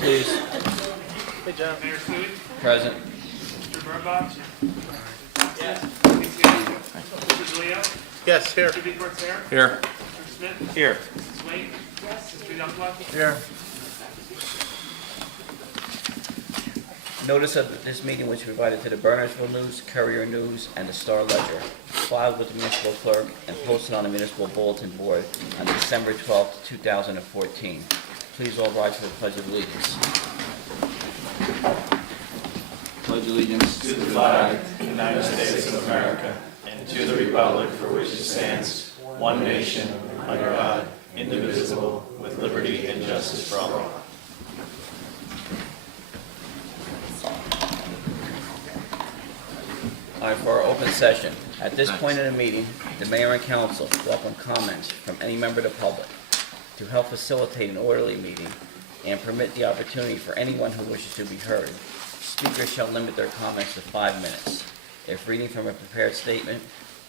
please. Hey, John. Mayor Sweet, Present. Mr. Burbach. Yes. Mrs. Leo, Yes, here. Mr. DeCortera, Here. Mr. Smith, Here. Mrs. Wade. Yes. Mr. Youngblood. Here. Notice of this meeting was provided to the Burnersville News, Courier News, and the Star Ledger, filed with the municipal clerk and posted on the municipal bulletin board on December 12, 2014. Please all rise for the Pledge of Allegiance. Pledge allegiance To the flag of the United States of America, and to the republic for which it stands, one nation, under God, indivisible, with liberty and justice for all. All right, for our open session. At this point in the meeting, the mayor and council welcome comments from any member of the public. To help facilitate an orderly meeting and permit the opportunity for anyone who wishes to be heard, speakers shall limit their comments to 5 minutes. If reading from a prepared statement,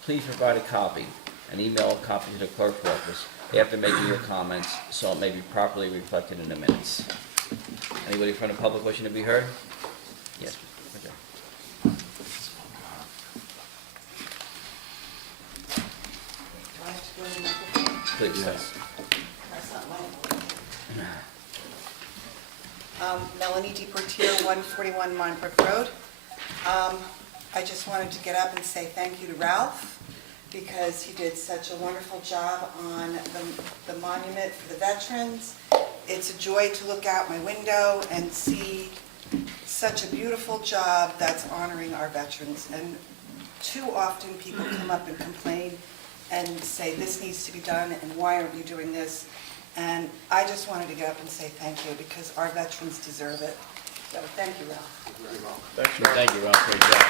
please provide a copy and email a copy to the clerk's office after making your comments so it may be properly reflected in the minutes. Anybody from the public wishing to be heard? Yes. Okay. Please. Yes. Melanie DePortier, 141 Monbrook Road. I just wanted to get up and say thank you to Ralph because he did such a wonderful job on the monument for the veterans. It's a joy to look out my window and see such a beautiful job that's honoring our veterans. And too often people come up and complain and say this needs to be done and why aren't you doing this? And I just wanted to get up and say thank you because our veterans deserve it. So thank you, Ralph. Thank you, Ralph. Great job.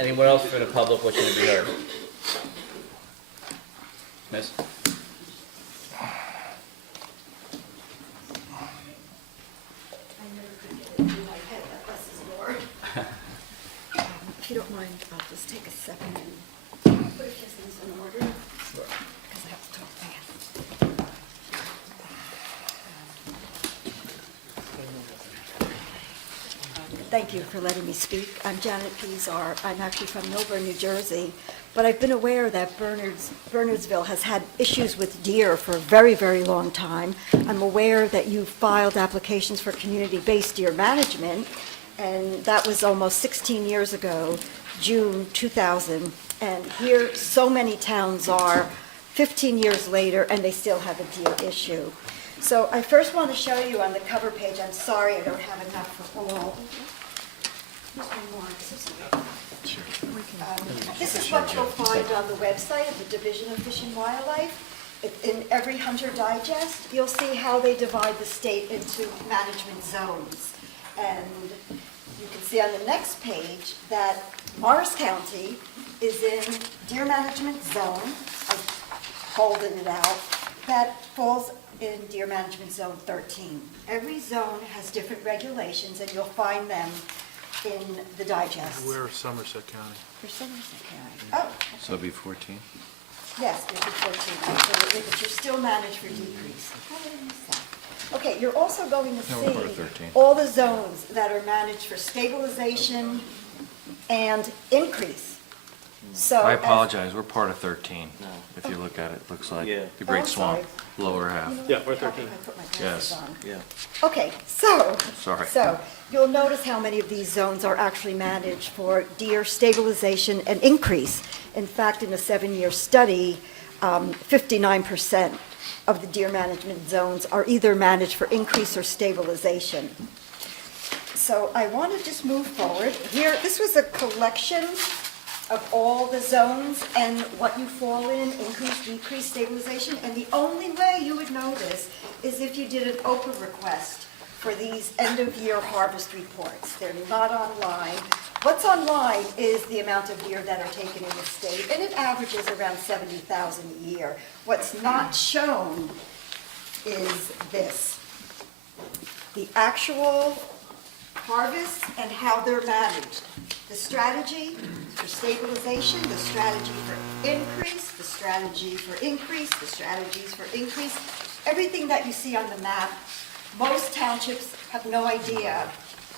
Anyone else for the public wishing to be heard? Miss? If you don't mind, I'll just take a second and put a few things in order, because I have to talk fast. Thank you for letting me speak. I'm Janet Pizar. I'm actually from Millburn, New Jersey, but I've been aware that Bernardsville has had issues with deer for a very, very long time. I'm aware that you filed applications for community-based deer management, and that was almost 16 years ago, June 2000. And here, so many towns are 15 years later, and they still have a deer issue. So I first want to show you on the cover page, I'm sorry I don't have enough for all. Here's one more. This is what you'll find on the website of the Division of Fish and Wildlife. In every Hunter Digest, you'll see how they divide the state into management zones. And you can see on the next page that Morris County is in deer management zone, I'm holding it out, that falls in deer management zone 13. Every zone has different regulations and you'll find them in the digest. Where is Somerset County? For Somerset County. Oh, So it'll be 14? yes, there's a 14, absolutely, but you're still managed for decrease. How did I miss that? Okay, you're also going to No, we're part of see 13. all the zones that are managed for stabilization and increase. So I as- apologize, we're part of 13. If you look at it, it looks like Yeah. the Oh, Great I'm Swamp, sorry. lower half. Yeah, we're 13. I put my Yes. glasses on. Yeah. Okay, so. Sorry. So, you'll notice how many of these zones are actually managed for deer stabilization and increase. In fact, in a 7-year study, 59% of the deer management zones are either managed for increase or stabilization. So I want to just move forward. Here, this was a collection of all the zones and what you fall in, increase, decrease, stabilization. And the only way you would know this is if you did an Oprah request for these end-of-year harvest reports. They're not online. What's online is the amount of deer that are taken in the state, and it averages around 70,000 a year. What's not shown is this. The actual harvests and how they're managed. The strategy for stabilization, the strategy for increase, the strategy for increase, the strategies for increase. Everything that you see on the map, most townships have no idea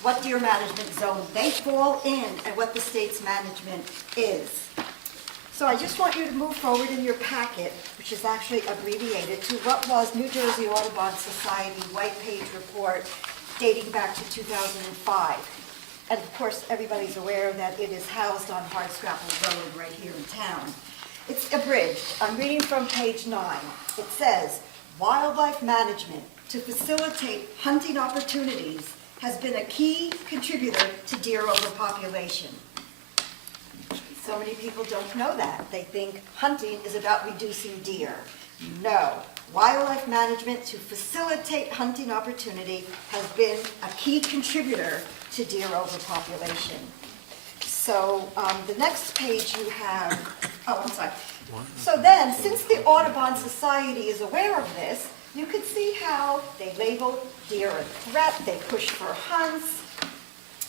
what deer management zone they fall in and what the state's management is. So I just want you to move forward in your packet, which is actually abbreviated, to what was New Jersey Audubon Society white page report dating back to 2005. And of course, everybody's aware that it is housed on Hardscrapple Road right here in town. It's abridged. I'm reading from page 9. It says, wildlife management to facilitate hunting opportunities has been a key contributor to deer overpopulation. So many people don't know that. They think hunting is about reducing deer. No. Wildlife management to facilitate hunting opportunity has been a key contributor to deer overpopulation. So the next page you have, I'm sorry. So then, since the Audubon Society is aware of this, you can see how they label deer a threat, they push for hunts,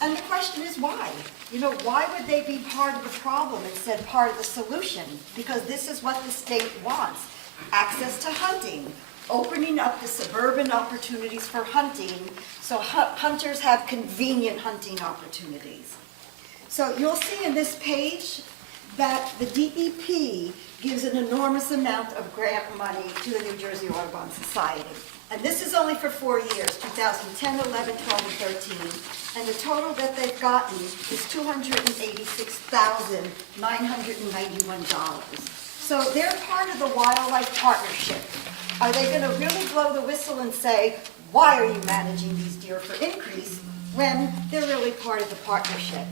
and the question is why? You know, why would they be part of the problem instead of part of the solution? Because this is what the state wants. Access to hunting, opening up the suburban opportunities for hunting so hunters have convenient hunting opportunities. So you'll see in this page that the DEP gives an enormous amount of grant money to the New Jersey Audubon Society. And this is only for 4 years, 2010, 11, 12, and 13. And the total that they've gotten is $286,991. So they're part of the wildlife partnership. Are they going to really blow the whistle and say, why are you managing these deer for increase, when they're really part of the partnership?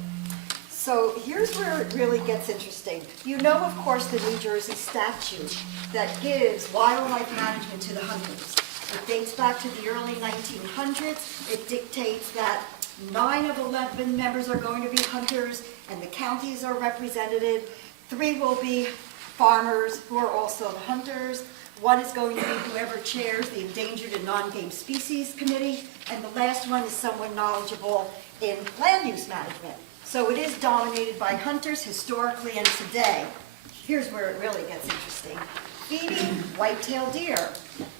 So here's where it really gets interesting. You know, of course, the New Jersey statute that gives wildlife management to the hunters. It dates back to the early 1900s. It dictates that 9 of 11 members are going to be hunters, and the counties are represented. 3 will be farmers who are also the hunters. 1 is going to be whoever chairs the Endangered and Non-Game Species Committee, and the last one is someone knowledgeable in land use management. So it is dominated by hunters historically and today. Here's where it really gets interesting. Feeding white-tailed deer,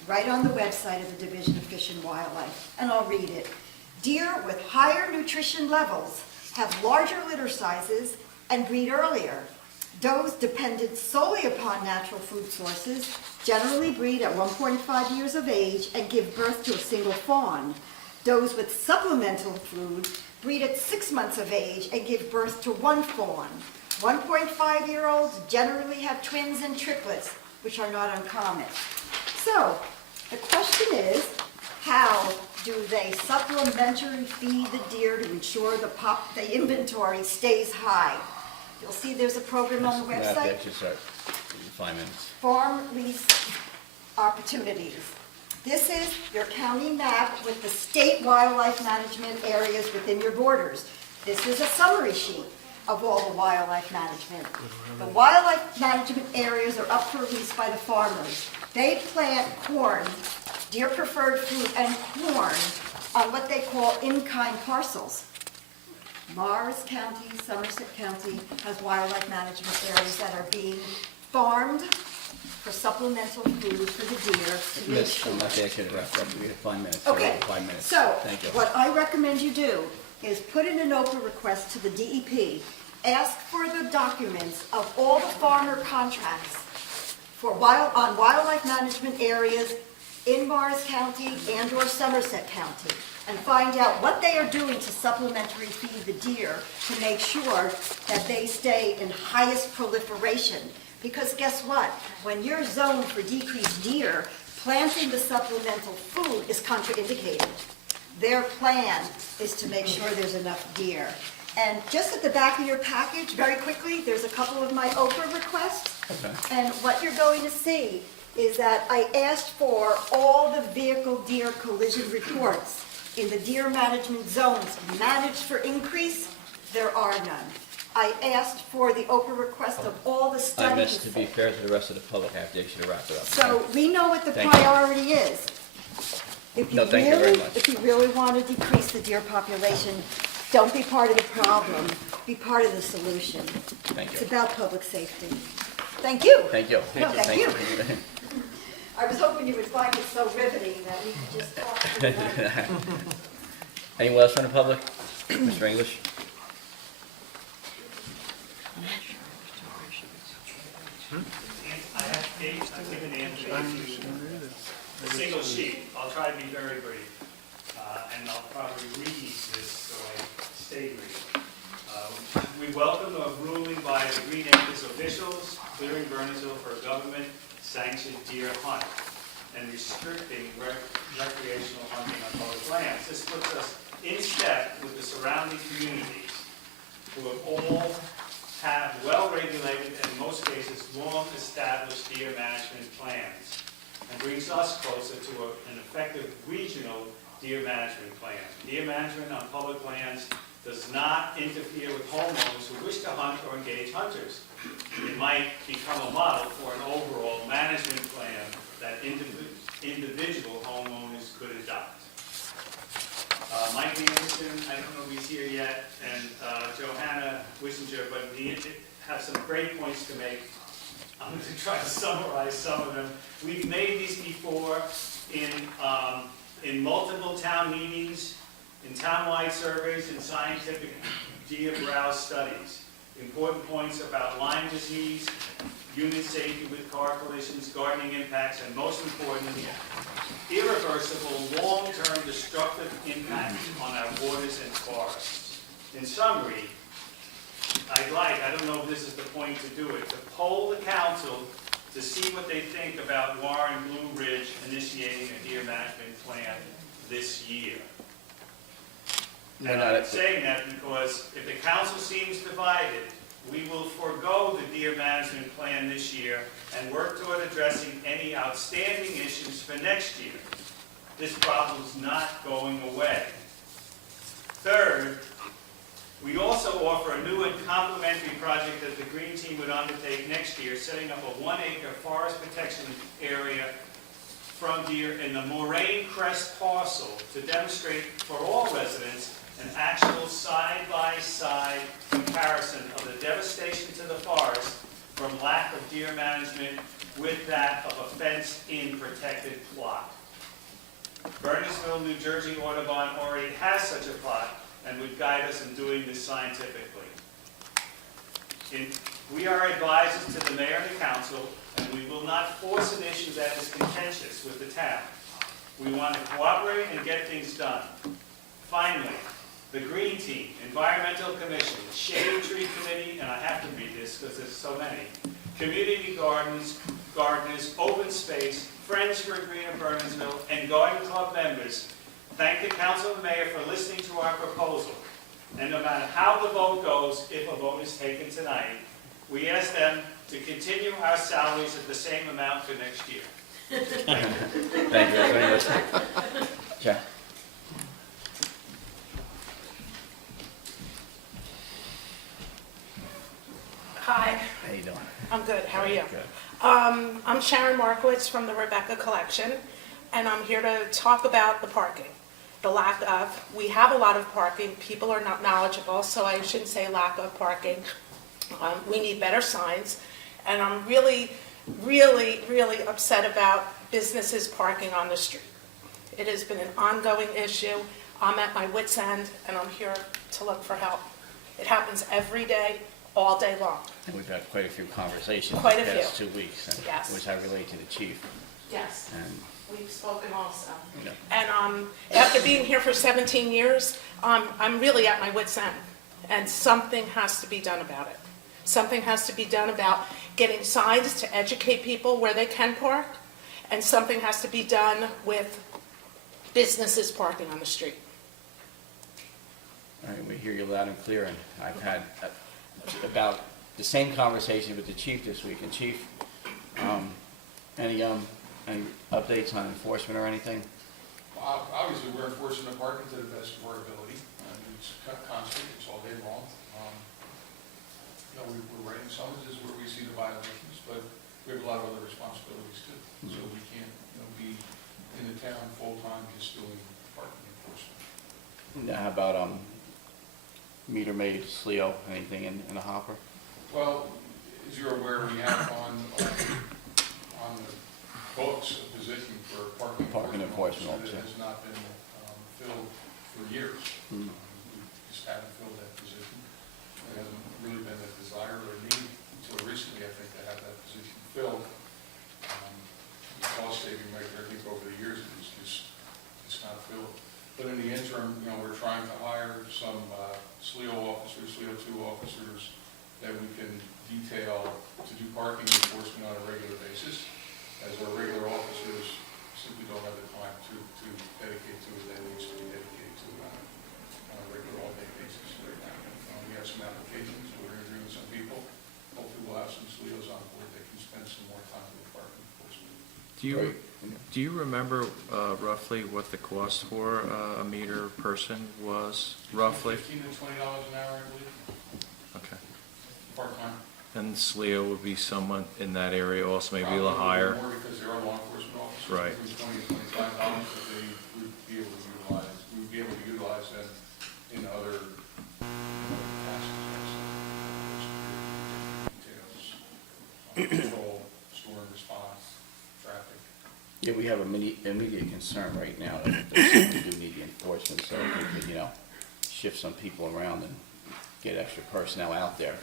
right on the website of the Division of Fish and Wildlife, and I'll read it. Deer with higher nutrition levels have larger litter sizes and breed earlier. Does dependent solely upon natural food sources generally breed at 1.5 years of age and give birth to a single fawn. Does with supplemental food breed at 6 months of age and give birth to 1 fawn. 1.5-year-olds generally have twins and triplets, which are not uncommon. So the question is, how do they supplementary feed the deer to ensure the inventory stays high? You'll see there's a program on the website. Just start in 5 minutes. Farm lease opportunities. This is your county map with the state wildlife management areas within your borders. This is a summary sheet of all the wildlife management. The wildlife management areas are up for lease by the farmers. They plant corn, deer preferred food, and corn on what they call in-kind parcels. Morris County, Somerset County has wildlife management areas that are being farmed for supplemental food for the deer to make Miss, sure. I'm not actually wrap up. We have 5 minutes. Okay, 5 minutes. so Thank you. what I recommend you do is put in an OPA request to the DEP, ask for the documents of all the farmer contracts for on wildlife management areas in Morris County and or Somerset County, and find out what they are doing to supplementary feed the deer to make sure that they stay in highest proliferation. Because guess what? When you're zoned for decreased deer, planting the supplemental food is contraindicated. Their plan is to make sure there's enough deer. And just at the back of your package, very quickly, there's a couple of my OPRA requests. Okay. And what you're going to see is that I asked for all the vehicle deer collision reports in the deer management zones managed for increase. There are none. I asked for the OPRA request of all the I studies. missed, to be fair to the rest of the public, I have to actually wrap it up. So we know what the Thank you. priority is. If No, thank you very much. If you really want to decrease the deer population, Don't be part of the problem, be part of the solution. Thank It's you. about public safety. Thank you. Thank you. No, thank you. you. I was hoping you would find it so riveting that we could just talk through that. Anyone else from the public? Mr. English? I have eight, I've given Anthony a single sheet. I'll try to be very brief. And I'll probably read this so I stay brief. We welcome the ruling by the Green Acres officials clearing Burnsville for a government-sanctioned deer hunt and restricting recreational hunting on public lands. This puts us in step with the surrounding communities who have well-regulated and in most cases long-established deer management plans, and brings us closer to an effective regional deer management plan. Deer management on public lands does not interfere with homeowners who wish to hunt or engage hunters. It might become a model for an overall management plan that individual homeowners could adopt. Mike Anderson, I don't know if he's here yet, and Johanna Wissinger, but we have some great points to make. I'm going to try to summarize some of them. We've made these before in multiple town meetings, in townwide surveys, and scientific deer browse studies. Important points about Lyme disease, human safety with car collisions, gardening impacts, and most importantly, irreversible, long-term destructive impact on our waters and forests. In summary, I don't know if this is the point to do it, to poll the council to see what they think about Warren Blue Ridge initiating a deer management plan this year. And I'm saying that because if the council seems divided, we will forego the deer management plan this year and work toward addressing any outstanding issues for next year. This problem is not going away. Third, we also offer a new and complementary project that the Green Team would undertake next year, setting up a 1-acre forest protection area from deer in the Moraine Crest parcel to demonstrate for all residents an actual side-by-side comparison of the devastation to the forest from lack of deer management with that of a fenced-in protected plot. Burnsville, New Jersey Audubon already has such a plot and would guide us in doing this scientifically. We are advisors to the mayor and the council, and we will not force an issue that is contentious with the town. We want to cooperate and get things done. Finally, the Green Team, Environmental Commission, Shade Tree Committee, and I have to read this because there's so many, community gardens, gardeners, open space, Friends for Green of Burnsville, and Garden Club members thank the council and mayor for listening to our proposal. And no matter how the vote goes, if a vote is taken tonight, we ask them to continue our salaries at the same amount for next year. Thank you very much. Jeff? Hi, How you doing? I'm good. How are you? Good. I'm Sharon Markowitz from the Rebecca Collection, and I'm here to talk about the parking. The lack of, we have a lot of parking, people are not knowledgeable, so I shouldn't say lack of parking. We need better signs, and I'm really upset about businesses parking on the street. It has been an ongoing issue. I'm at my wit's end, and I'm here to look for help. It happens every day, all day long. And we've had quite a few conversations Quite in the a past few. 2 weeks, and Yes. which I relayed to the chief. Yes. And We've spoken also. Yeah. And after being here for 17 years, I'm really at my wit's end. And something has to be done about it. Something has to be done about getting signs to educate people where they can park. And something has to be done with businesses parking on the street. all right, we hear you loud and clear, and I've had about the same conversation with the chief this week. And Chief, any updates on enforcement or anything? Obviously, we're enforcing the parking to the best of our ability. It's constant, it's all day long. We're writing summonses where we see the violations, but we have a lot of other responsibilities too. So we can't, be in the town full-time just doing parking enforcement. Now, how about meter maid, SLEO, anything in the hopper? Well, as you're aware, we have on the books a position for parking enforcement officer that has not been filled for years. We just haven't filled that position. There hasn't really been a desire or a need until recently, I think, to have that position filled. The cost saving measure, I think, over the years, it's not filled. But in the interim, we're trying to hire some SLEO officers, SLEO 2 officers that we can detail to do parking enforcement on a regular basis, as our regular officers simply don't have the time to dedicate to it, that needs to be dedicated to on a regular all-day basis right now. We have some applications, we're interviewing some people. Hopefully we'll have some SLEOs on board that can spend some more time with parking enforcement. Do you remember roughly what the cost for a meter person was, roughly? $15 to $20 an hour, I believe, Okay. part-time. And SLEO would be someone in that area also, maybe a little Probably higher? more because they are law enforcement officers. Right. Between $20 to $25, but they would be able to utilize them in other aspects. Details, control, storm response, traffic. Yeah, we have immediate concern right now that we do need the enforcement, so if we could, shift some people around and get extra personnel out there.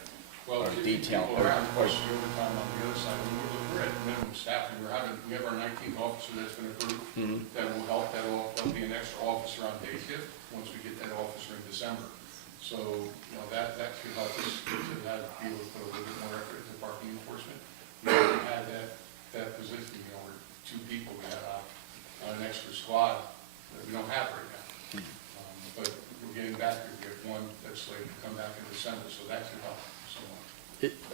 Well, Or if detail, people around, or- plus the overtime on the other side, we're at minimum staffing, we have our 19th officer that's been approved, that will help, that'll be an extra officer on day shift, once we get that officer in December. So, that could help us to be able to put a little bit more effort into parking enforcement. We already had that position, we're 2 people, we had on an extra squad that we don't have right now. But we're getting back there, we have one that's slated to come back in December, so that should help somewhat.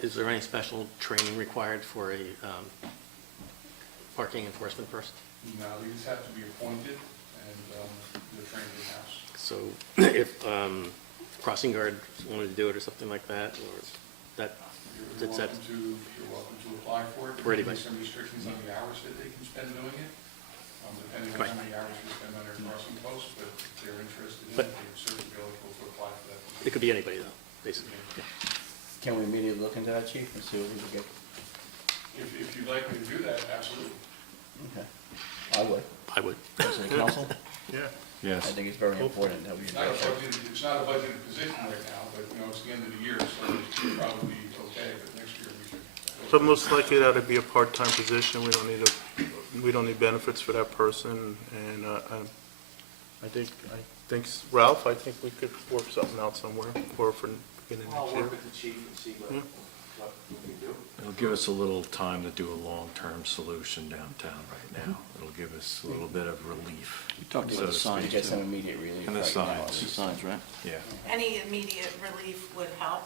Is there any special training required for a parking enforcement person? No, they just have to be appointed and they're trained in-house. So if crossing guard wanted to do it or something like that, or that, You're it's that, welcome to apply for it. For There may anybody. be some restrictions on the hours that they can spend doing it, depending on Right. how many hours they spend on their crossing post, but if they're interested in it, But- they'd certainly be eligible to apply for that. it could be anybody though, basically. Yeah. Can we immediately look into that, chief, and see what we can get? If you'd like me to do that, absolutely. Okay. I would. I would. President Council? Yeah. I Yes. think it's very important that we It's not a address that. budgeted position right now, but, it's the end of the year, so it'll probably be okay, but next year we should. So most likely that'd be a part-time position. We don't need benefits for that person. And I think Ralph, I think we could work something out somewhere for beginning I'll next year. work with the chief and see what we can do. It'll give us a little time to do a long-term solution downtown right now. It'll give us a little bit of relief. We talked so about the to signs To speak. get some immediate relief And the right now. at signs. The least. signs, right? Yeah. Any immediate relief would help.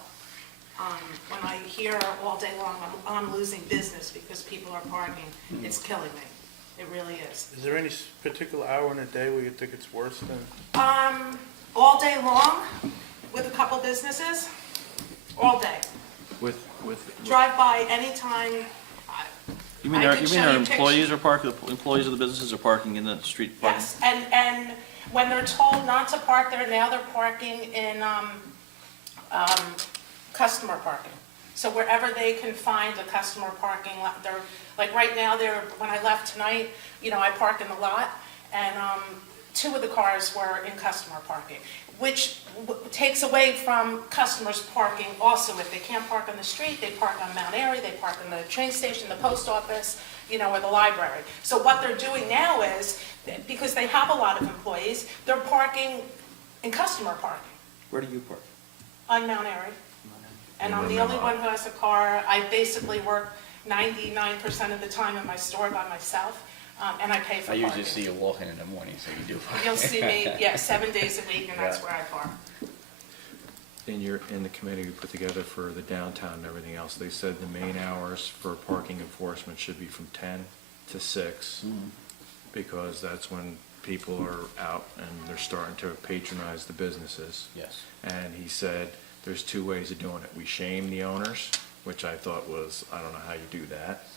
When I hear all day long, I'm losing business because people are parking, it's killing me. It really is. Is there any particular hour in the day where you think it's worse than? All day long, with a couple businesses, all day. With, Drive by anytime. you mean I our, could you show mean our you employees are parking, the employees of the businesses are parking in the street parking? Yes, and when they're told not to park there, now they're parking in customer parking. So wherever they can find a customer parking lot, they're, like right now, when I left tonight, I park in the lot, and 2 of the cars were in customer parking, which takes away from customers parking also. If they can't park on the street, they park on Mount Airy, they park in the train station, the post office, or the library. So what they're doing now is, because they have a lot of employees, they're parking in customer parking Where do you park? on Mount Airy. And I'm the only one who has a car. I basically work 99% of the time in my store by myself, and I pay for I parking. usually see you walking in the morning, so you do. You'll see me, 7 days a week, and that's Yeah. where I park. In the committee we put together for the downtown and everything else, they said the main hours for parking enforcement should be from 10 to 6, because that's when people are out and they're starting to patronize the businesses. Yes. And he said, there's 2 ways of doing it. We shame the owners, which I thought was, I don't know how you do that,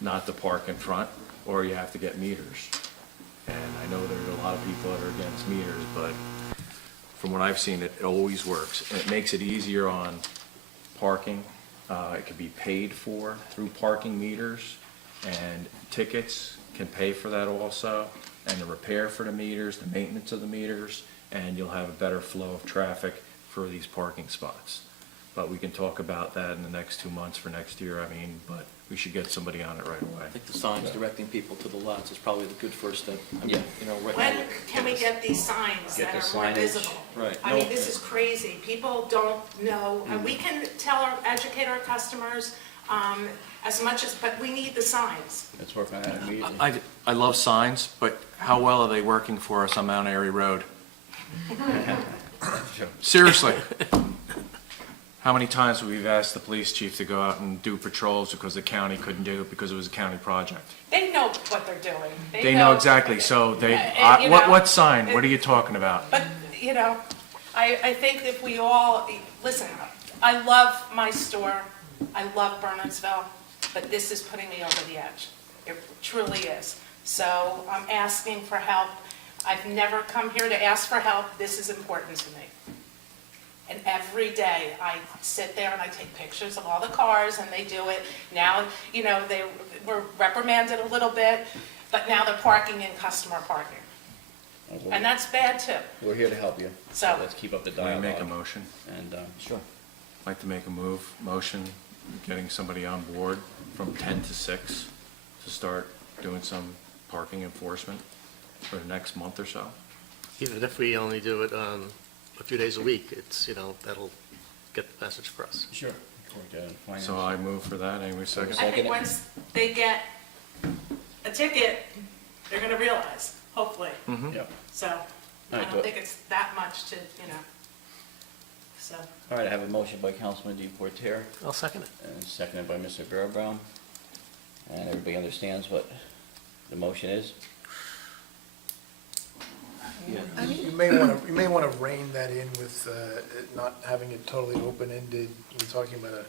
not to park in front, or you have to get meters. And I know there's a lot of people that are against meters, but from what I've seen, it always works. And it makes it easier on parking. It can be paid for through parking meters, and tickets can pay for that also, and the repair for the meters, the maintenance of the meters, and you'll have a better flow of traffic for these parking spots. But we can talk about that in the next 2 months for next year, I mean, but we should get somebody on it right away. I think the signs directing people to the lots is probably the good first step. I mean, Yeah. you know, right When now. can we get these signs Get that the are more signage. visible? Right. I mean, this is crazy. People don't know, and we can educate our customers as much as, but we need the signs. Let's work on that immediately. I love signs, but how well are they working for us on Mount Airy Road? Seriously. How many times have we asked the police chief to go out and do patrols because the county couldn't do it because it was a county project? They know what they're doing. They know exactly, so they, And, you know, what sign, what are you talking about? But, you know, I think if we all, listen, I love my store, I love Bernardsville, but this is putting me over the edge. It truly is. So I'm asking for help. I've never come here to ask for help. This is important to me. And every day I sit there and I take pictures of all the cars and they do it. Now, you know, they were reprimanded a little bit, but now they're parking in customer parking. And that's bad too. We're here to help you. So- Let's keep up the Can we dialogue. make a motion? And, sure. I'd like to make a motion, getting somebody on board from 10 to 6 to start doing some parking enforcement for the next month or so. Even if we only do it a few days a week, it's, you know, that'll get the message across. Sure. Work that in finance. So I move for that, anyway, second. I think once they get a ticket, they're gonna realize, hopefully. Yep. So I right, don't but- think it's that much to, you know, so. All right, I have a motion by Councilman DePorter I'll second it. and seconded by Mr. Bearbaum. And everybody understands what the motion is? Yeah. You may want to rein that in with it not having it totally open-ended. We're talking about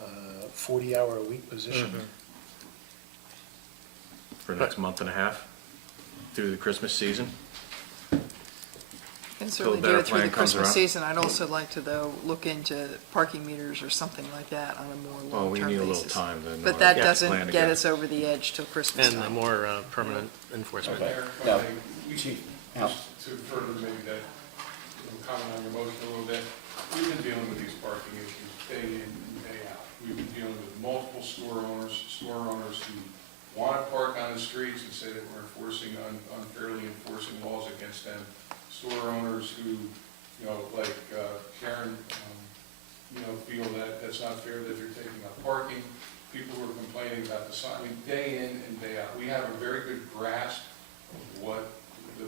a 40-hour-a-week position. For the next month and a half, through the Christmas season. Can Till certainly a do better it through the plan comes Christmas around. season. I'd also like to, though, look into parking meters or something like that on a more Well, we long-term need a little basis. time to know But how that to plan doesn't get together. us over the edge till Christmas And a time. more permanent enforcement. Okay. Mayor, if I Now, may, Chief, House. just to further maybe that, comment on your motion a little bit, we've been dealing with these parking issues day in and day out. We've been dealing with multiple store owners who want to park on the streets and say that we're unfairly enforcing laws against them. Store owners who, you know, like Karen, feel that that's not fair that they're taking up parking. People who are complaining about the sign, I mean, day in and day out. We have a very good grasp of what the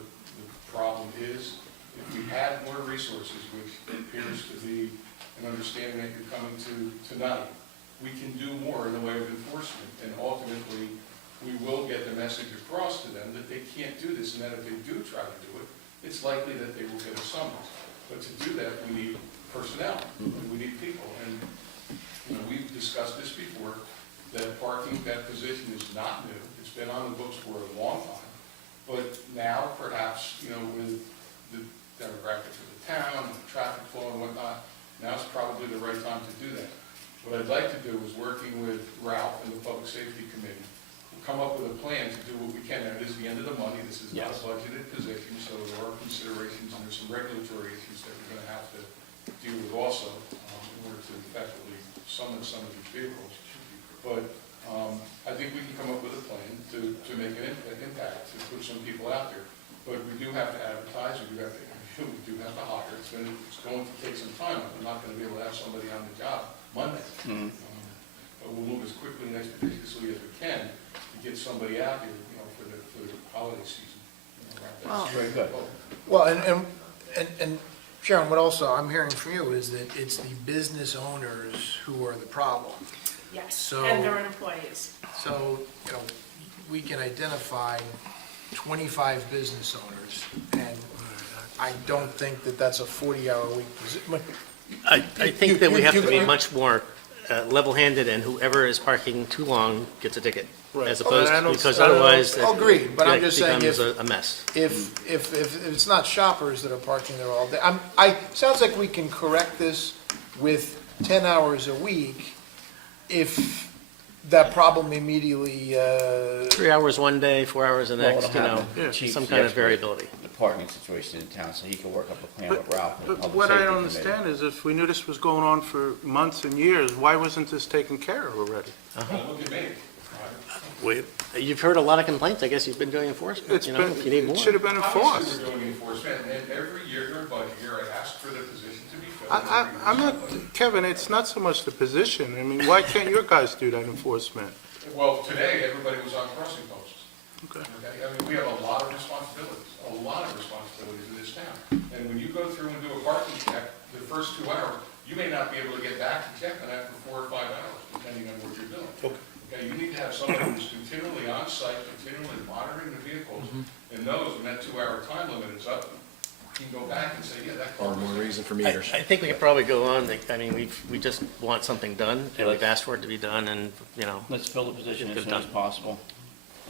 problem is. If we had more resources, which appears to be an understanding that you're coming to tonight, we can do more in the way of enforcement, and ultimately, we will get the message across to them that they can't do this, and that if they do try to do it, it's likely that they will get a summons. But to do that, we need personnel, and we need people, and, you know, we've discussed this before, that parking, that position is not new, it's been on the books for a long time, but now, perhaps, you know, with the demographics of the town, and the traffic flow and whatnot, now's probably the right time to do that. What I'd like to do is working with Ralph and the Public Safety Committee, we'll come up with a plan to do what we can. Now, it is the end of the money, this is not a budgeted position, so there are considerations and there's some regulatory issues that we're gonna have to deal with also, in order to effectively summon some of these vehicles. But I think we can come up with a plan to make an impact, to put some people out there. But we do have to advertise, we do have to hire. It's going to take some time. We're not going to be able to have somebody on the job Monday. But we'll move as quickly and expeditiously as we can to get somebody out here, you know, for the holiday season. You know, Well- Very good. Well, and Sharon, what also I'm hearing from you is that it's the business owners who are the problem. Yes, So- and their employees. So, you know, we can identify 25 business owners, and I don't think that that's a 40-hour-a-week position. I think that we have to be much more level-handed, and whoever is parking too long gets a ticket. Right. As opposed, And I don't- because I don't- otherwise, it Agreed, but I'm it just saying becomes if- a mess. If it's not shoppers that are parking there all day, sounds like we can correct this with 10 hours a week if that problem immediately, 3 hours one day, 4 hours the Well, next, what'll you know, happen, Chief's some the kind of expert variability. in The parking situation in town, so he can work up a plan with Ralph. and the But Public what I Safety don't Committee. understand is if we knew this was going on for months and years, why wasn't this taken care of already? Look at me. You've heard a lot of complaints, I guess you've been doing enforcement, It's you know, been, if you need more. it should have been enforced. Obviously, we're doing enforcement, and every year during budget year, I ask for the position to be filled. I'm not, Kevin, it's not so much the position. I mean, why can't your guys do that enforcement? Well, today, everybody was on crossing posts. Okay. Okay, I mean, we have a lot of responsibilities in this town. And when you go through and do a parking check, the first 2 hours, you may not be able to get back to check on that for 4 or 5 hours, depending on what you're doing. Okay, you need to have someone who's continually on site, continually monitoring the vehicles, and knows when that 2-hour time limit is up, you can go back and say, yeah, that car Or more was. reason for I meters. I think we could probably go on, I mean, we just want something done, and we've asked for it to be done, and, you know, Let's fill the position as Get soon as done. possible.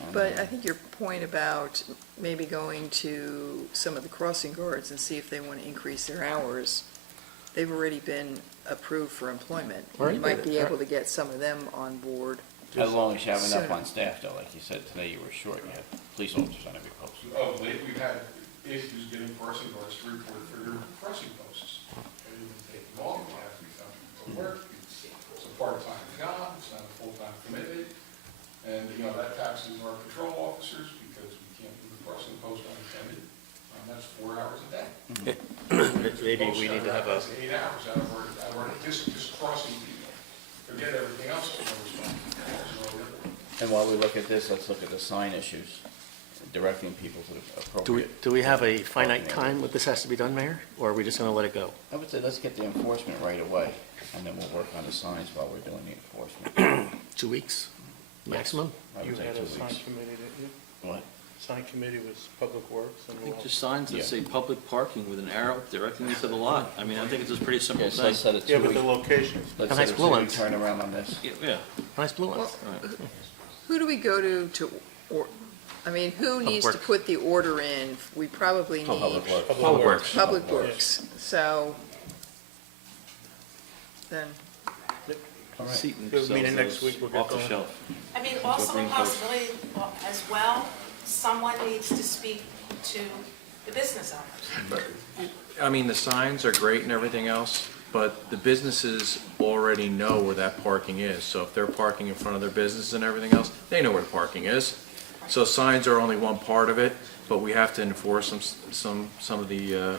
And, But I think your point about maybe going to some of the crossing guards and see if they want to increase their hours, they've already been approved for employment. Right. You might be able to get some of them on board. As long as you have enough Sooner. on staff, though, like you said, today you were short, you had police officers on every post. Oh, lately, we've had issues getting crossing guards to report for their crossing posts. They didn't take long, it has to be something to work, it's a part-time job, it's not a full-time commitment. And, you know, that taxes our patrol officers because we can't do the crossing post unattended. That's 4 hours a day. maybe we need to have a, That's 8 hours out of our, just crossing people. Forget everything else, there's no responsibility. And while we look at this, let's look at the sign issues, directing people to the appropriate. do we have a finite time when this has to be done, Mayor? Or are we just gonna let it go? I would say let's get the enforcement right away, and then we'll work on the signs while we're doing the enforcement. 2 weeks, maximum? I You would say had 2 a sign weeks. committee, didn't you? What? Sign committee was Public Works and. I think just signs Yeah. that say public parking with an arrow directing you to the lot. I mean, I think it's a pretty simple Okay, so thing. let's set a Yeah, but 2-week, the locations. let's A set nice a blue 2-week one. turnaround on this. Yeah, Nice blue ones. right. Who do we go to, or, I mean, who needs to Works. put the order in? We probably need Public Works. Public Works. Public Works. So, then, All right. Seaton Good sells meeting next those week, we'll get off the going. shelf. I mean, also a green post. possibility as well, someone needs to speak to the business owners. I mean, the signs are great and everything else, but the businesses already know where that parking is. So if they're parking in front of their business and everything else, they know where the parking is. So signs are only one part of it, but we have to enforce some of the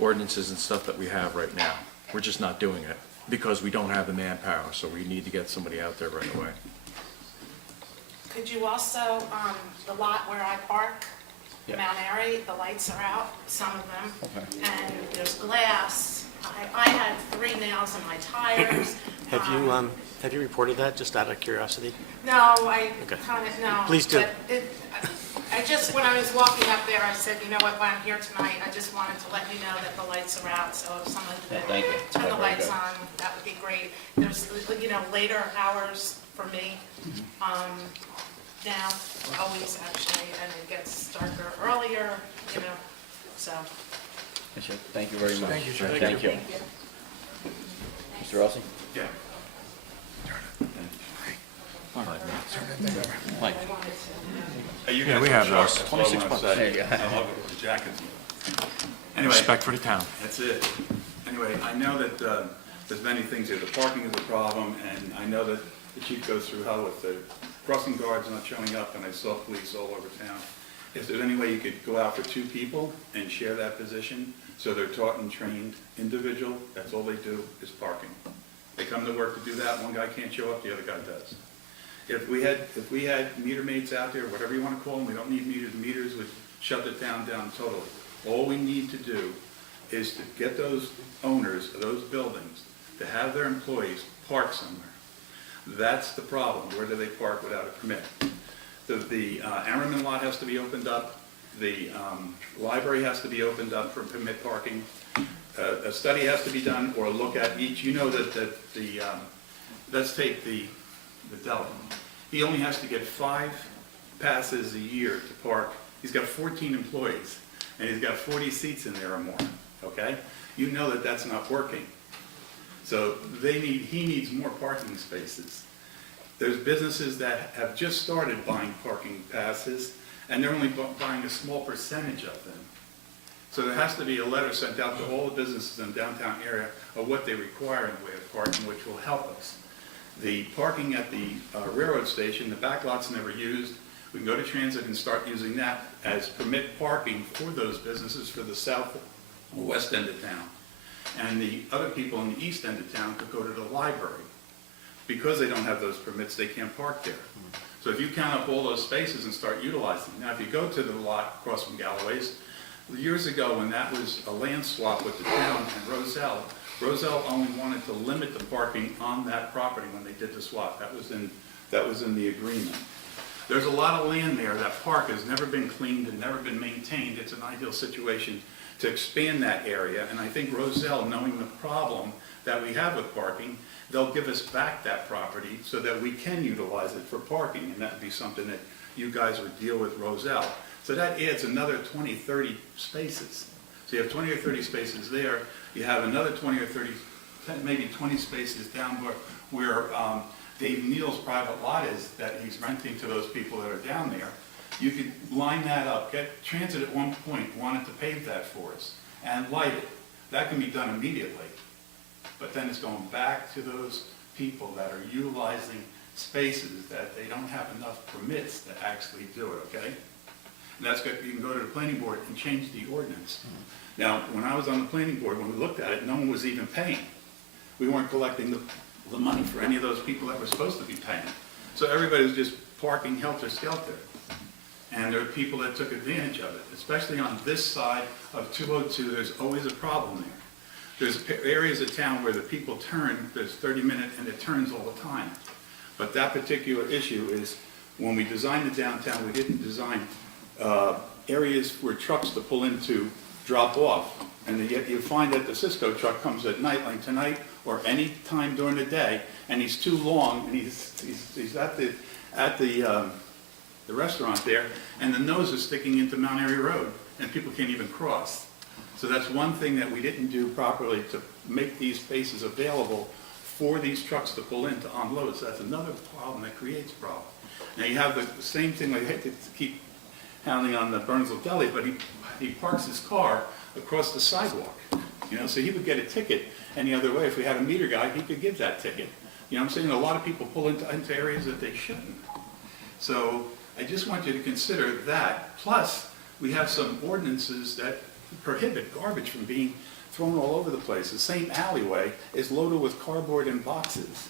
ordinances and stuff that we have right now. We're just not doing it because we don't have the manpower, so we need to get somebody out there right away. Could you also, the lot where I park, Yeah. Mount Airy, the lights are out, some of them, Okay. and there's glass. I had 3 nails in my tires. Have you reported that, just out of curiosity? No, I Okay. kind of, no. Please do. But I just, when I was walking up there, I said, you know what, while I'm here tonight, I just wanted to let you know that the lights are out, so if someone Yeah, could thank you. turn the Very lights good. on, that would be great. There's, you know, later hours for me, now, always actually, and it gets darker earlier, you know, so. Yes, sir. Thank you very much. Thank you, sir. Thank you. Mr. Rossi? Yeah. All right, Mike. Yeah, we have those. 26 bucks. There you go. I love it with the jackets. Anyway, Respect for the town. that's it. Anyway, I know that there's many things here. The parking is a problem, and I know that the chief goes through hell with the crossing guards not showing up, and I saw police all over town. If there's any way you could go out for 2 people and share that position, so they're taught and trained individual, that's all they do is parking. They come to work to do that, one guy can't show up, the other guy does. If we had meter maids out there, whatever you want to call them, we don't need meters, meters would shut the town down totally. All we need to do is to get those owners of those buildings to have their employees park somewhere. That's the problem. Where do they park without a permit? The Ammerman lot has to be opened up. The library has to be opened up for permit parking. A study has to be done or look at each. You know that the let's take the deli. He only has to get 5 passes a year to park. He's got 14 employees, and he's got 40 seats in there or more, okay? You know that that's not working. So he needs more parking spaces. There's businesses that have just started buying parking passes, and they're only buying a small percentage of them. So there has to be a letter sent out to all the businesses in the downtown area of what they require in the way of parking, which will help us. The parking at the railroad station, the back lot's never used. We can go to transit and start using that as permit parking for those businesses for the south or west end of town. And the other people in the east end of town could go to the library. Because they don't have those permits, they can't park there. So if you count up all those spaces and start utilizing them. Now, if you go to the lot across from Galloway's, years ago when that was a land swap with the town and Roselle only wanted to limit the parking on that property when they did the swap. That was in the agreement. There's a lot of land there. That park has never been cleaned and never been maintained. It's an ideal situation to expand that area. And I think Roselle, knowing the problem that we have with parking, they'll give us back that property so that we can utilize it for parking. And that would be something that you guys would deal with Roselle. So that adds another 20, 30 spaces. So you have 20 or 30 spaces there. You have another 20 or 30, maybe 20 spaces down where Dave Neal's private lot is that he's renting to those people that are down there. You could line that up, get transit at one point, wanted to pave that for us, and light it. That can be done immediately. But then it's going back to those people that are utilizing spaces that they don't have enough permits to actually do it, okay? And that's good. You can go to the planning board and change the ordinance. Now, when I was on the planning board, when we looked at it, no one was even paying. We weren't collecting the money for any of those people that were supposed to be paying. So everybody was just parking helter-skelter. And there are people that took advantage of it, especially on this side of 202. There's always a problem there. There's areas of town where the people turn, there's 30-minute, and it turns all the time. But that particular issue is when we designed the downtown, we didn't design areas for trucks to pull into, drop off. And yet you find that the Cisco truck comes at night, like tonight, or any time during the day, and he's too long, and he's at the restaurant there, and the nose is sticking into Mount Airy Road, and people can't even cross. So that's one thing that we didn't do properly to make these spaces available for these trucks to pull in to unload. So that's another problem that creates problems. Now you have the same thing, I hate to keep handling on the Burnsville Deli, but he parks his car across the sidewalk, you know, so he would get a ticket any other way. If we had a meter guy, he could give that ticket. You know what I'm saying? A lot of people pull into areas that they shouldn't. So I just want you to consider that. Plus, we have some ordinances that prohibit garbage from being thrown all over the place. The same alleyway is loaded with cardboard and boxes.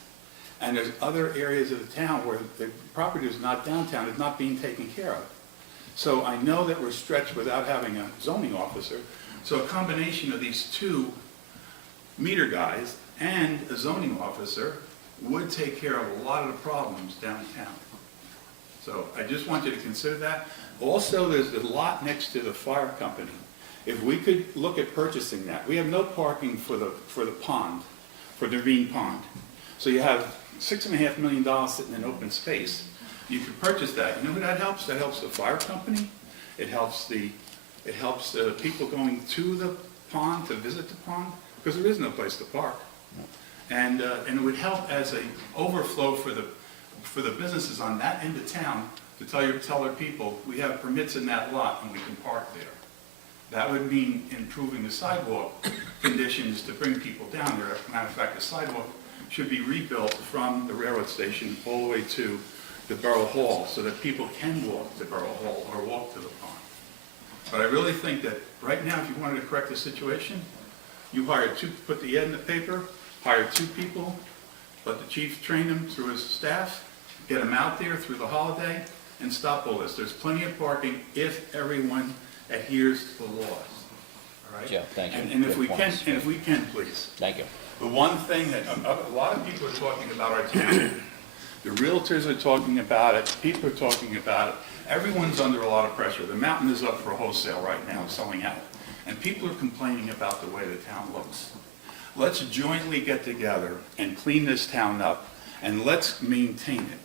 And there's other areas of the town where the property is not downtown, is not being taken care of. So I know that we're stretched without having a zoning officer. So a combination of these two meter guys and a zoning officer would take care of a lot of the problems downtown. So I just want you to consider that. Also, there's the lot next to the fire company. If we could look at purchasing that, we have no parking for the pond, for the Devine Pond. So you have $6.5 million sitting in open space. You could purchase that. You know who that helps? That helps the fire company. It helps the people going to the pond to visit the pond, because there is no place to park. And it would help as a overflow for the businesses on that end of town to tell their people, we have permits in that lot and we can park there. That would mean improving the sidewalk conditions to bring people down there. As a matter of fact, the sidewalk should be rebuilt from the railroad station all the way to the Borough Hall so that people can walk to Borough Hall or walk to the pond. But I really think that right now, if you wanted to correct the situation, you put the ad in the paper, hire 2 people, let the chief train them through his staff, get them out there through the holiday, and stop all this. There's plenty of parking if everyone adheres to the laws. All right? Joe, thank you. And if we can, please. Thank you. The one thing that a lot of people are talking about our town, the realtors are talking about it, people are talking about it. Everyone's under a lot of pressure. The mountain is up for wholesale right now, selling out. And people are complaining about the way the town looks. Let's jointly get together and clean this town up and let's maintain it.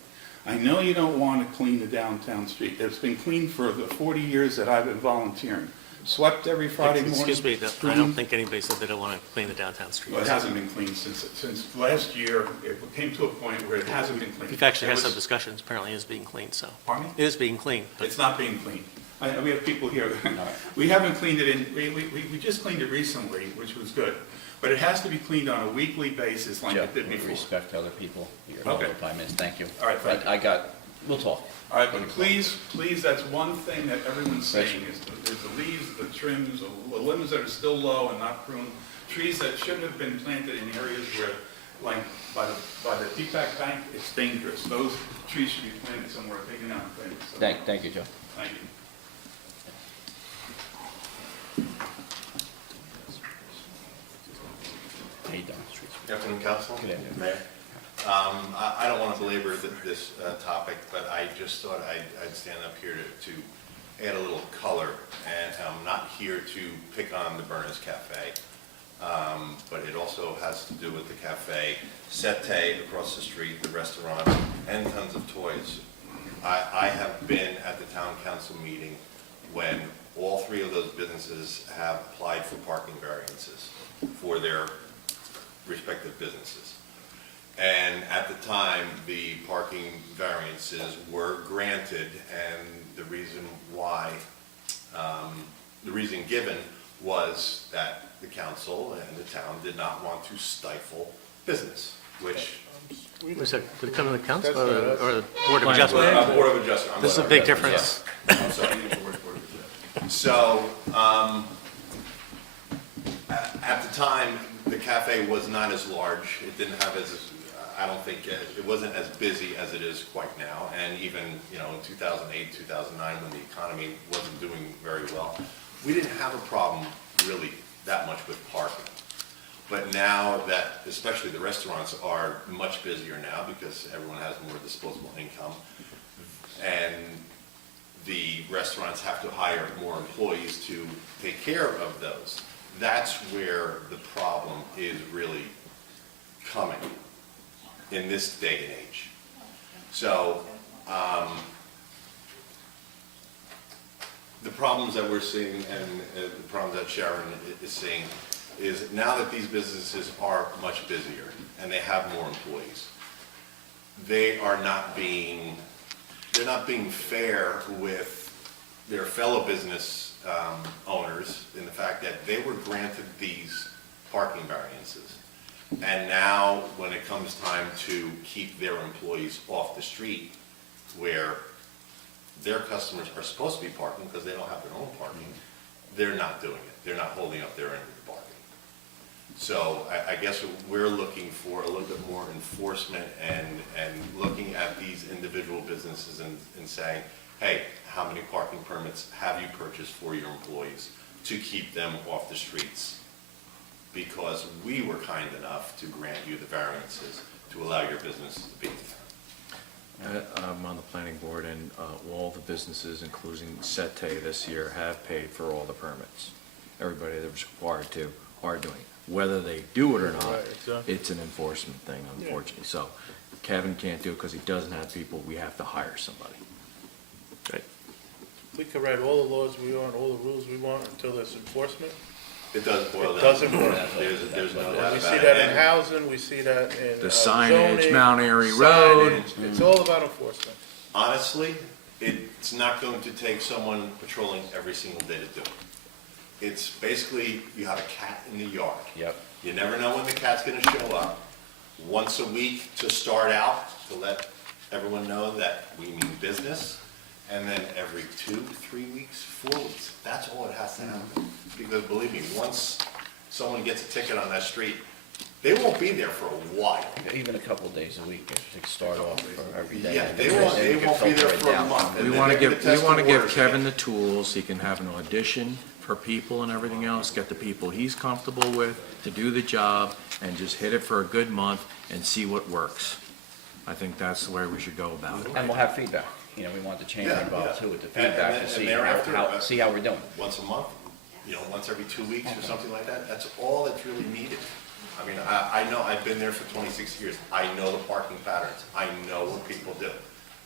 I know you don't want to clean the downtown street. It's been cleaned for the 40 years that I've been volunteering. Swept every Friday morning. Excuse me, I don't think anybody said they don't want to clean the downtown street. Well, it hasn't been cleaned since last year. It came to a point where it hasn't been cleaned. We've actually It had some was- discussions, apparently it is being cleaned, so. Pardon me? It is being cleaned, but It's not being cleaned. We have people here. We haven't cleaned it we just cleaned it recently, which was good. But it has to be cleaned on a weekly basis like Jeff, it did with before. respect to other people, you're Okay. over 5 minutes, thank you. All right, thank you. We'll talk. All right, but please, that's one thing that everyone's saying is the leaves, the trims, the limbs that are still low and not pruned, trees that shouldn't have been planted in areas where, like, by the Deepak Bank, it's dangerous. Those trees should be planted somewhere, taken out and planted somewhere. Thank you, Joe. Thank you. How you doing? Good afternoon, Council. Good afternoon. Mayor. I don't want to belabor this topic, but I just thought I'd stand up here to add a little color. And I'm not here to pick on the Burners Cafe, but it also has to do with the cafe, Sete across the street, the restaurant, and tons of toys. I have been at the town council meeting when all three of those businesses have applied for parking variances for their respective businesses. And at the time, the parking variances were granted, and the reason why, the reason given was that the council and the town did not want to stifle business, which... was it, did it come to the council or the Board of Planning Adjustment? Board of Adjustment. This is a big difference. I'm sorry, Board of Adjustment. So, at the time, the cafe was not as large. It didn't have I don't think, it wasn't as busy as it is quite now. And even, in 2008, 2009, when the economy wasn't doing very well, we didn't have a problem really that much with parking. But now that, especially the restaurants are much busier now because everyone has more disposable income, and the restaurants have to hire more employees to take care of those. That's where the problem is really coming in this day and age. So, the problems that we're seeing and the problems that Sharon is seeing is now that these businesses are much busier and they have more employees, they're not being fair with their fellow business owners in the fact that they were granted these parking variances. And now, when it comes time to keep their employees off the street, where their customers are supposed to be parking because they don't have their own parking, they're not doing it. They're not holding up their end of the bargain. So I guess we're looking for a little bit more enforcement and looking at these individual businesses and saying, hey, how many parking permits have you purchased for your employees to keep them off the streets? Because we were kind enough to grant you the variances to allow your businesses to be there. I'm on the planning board, and all the businesses, including Sete this year, have paid for all the permits. Everybody that was required to are doing it. Whether they do it or not, Right, exactly. it's an enforcement thing, unfortunately. So Kevin can't do it because he doesn't have people. We have to hire somebody. We could write all the laws we want, all the rules we want until there's enforcement. It does boil down. It doesn't work. There's no doubt about it. We see that in housing, we see that in The signage, zoning, Mount Airy Road. signage. It's all about enforcement. Honestly, it's not going to take someone patrolling every single day to do it. It's basically, you have a cat in the yard. Yep. You never know when the cat's gonna show up. Once a week to start out, to let everyone know that we mean business. And then every 2, 3 weeks, 4 weeks. That's all it has to happen. Because believe me, once someone gets a ticket on that street, they won't be there for a while. Even a couple of days a week, if you start off for every day. Yeah, and they then won't you can be there filter it for a down. month. We want to give Kevin the tools. He can have an audition for people and everything else, get the people he's comfortable with to do the job, and just hit it for a good month and see what works. I think that's the way we should go about it. And we'll have feedback. We want the chamber Yeah, involved yeah. too with the And feedback then- to and see thereafter, how we're doing. Once a month, once every 2 weeks or something like that. That's all that's really needed. I mean, I know, I've been there for 26 years. I know the parking patterns. I know what people do.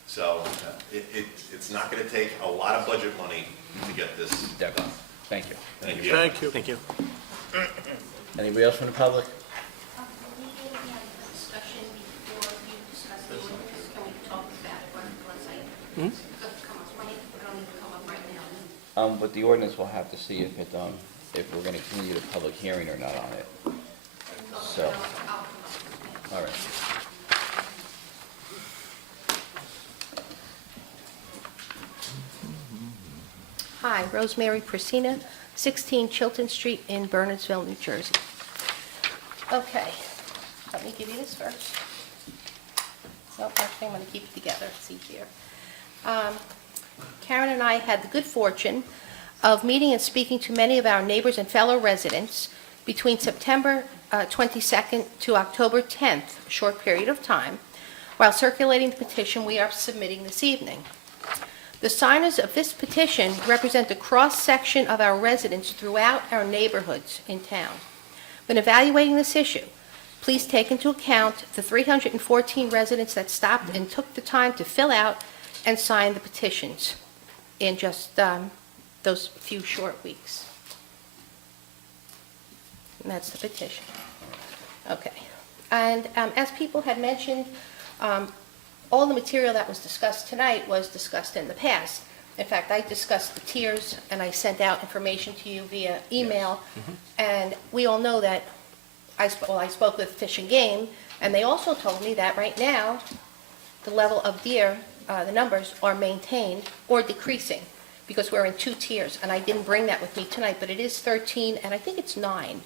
So it's not going to take a lot of budget money to get this done. Thank you. Thank you. Thank you. Thank you. Anybody else from the public? Discussion before you discuss the ordinance, can we talk about it once I come up, right? I don't need to come up right now. With the ordinance, we'll have to see if if we're going to continue the public hearing or not on it. So, all right. Hi, Rosemary Priscina, 16 Chilton Street in Bernardsville, New Jersey. Okay, let me give you this first. So actually, I'm going to keep it together. It's easier. Karen and I had the good fortune of meeting and speaking to many of our neighbors and fellow residents between September 22nd to October 10th, a short period of time, while circulating the petition we are submitting this evening. The signers of this petition represent a cross-section of our residents throughout our neighborhoods in town. When evaluating this issue, please take into account the 314 residents that stopped and took the time to fill out and sign the petitions in just those few short weeks. And that's the petition. Okay. And as people had mentioned, all the material that was discussed tonight was discussed in the past. In fact, I discussed the tiers, and I sent out information to you via email. And we all know that I spoke with Fish and Game, and they also told me that right now, the level of deer, the numbers are maintained or decreasing, because we're in 2 tiers. And I didn't bring that with me tonight, but it is 13, and I think it's 9.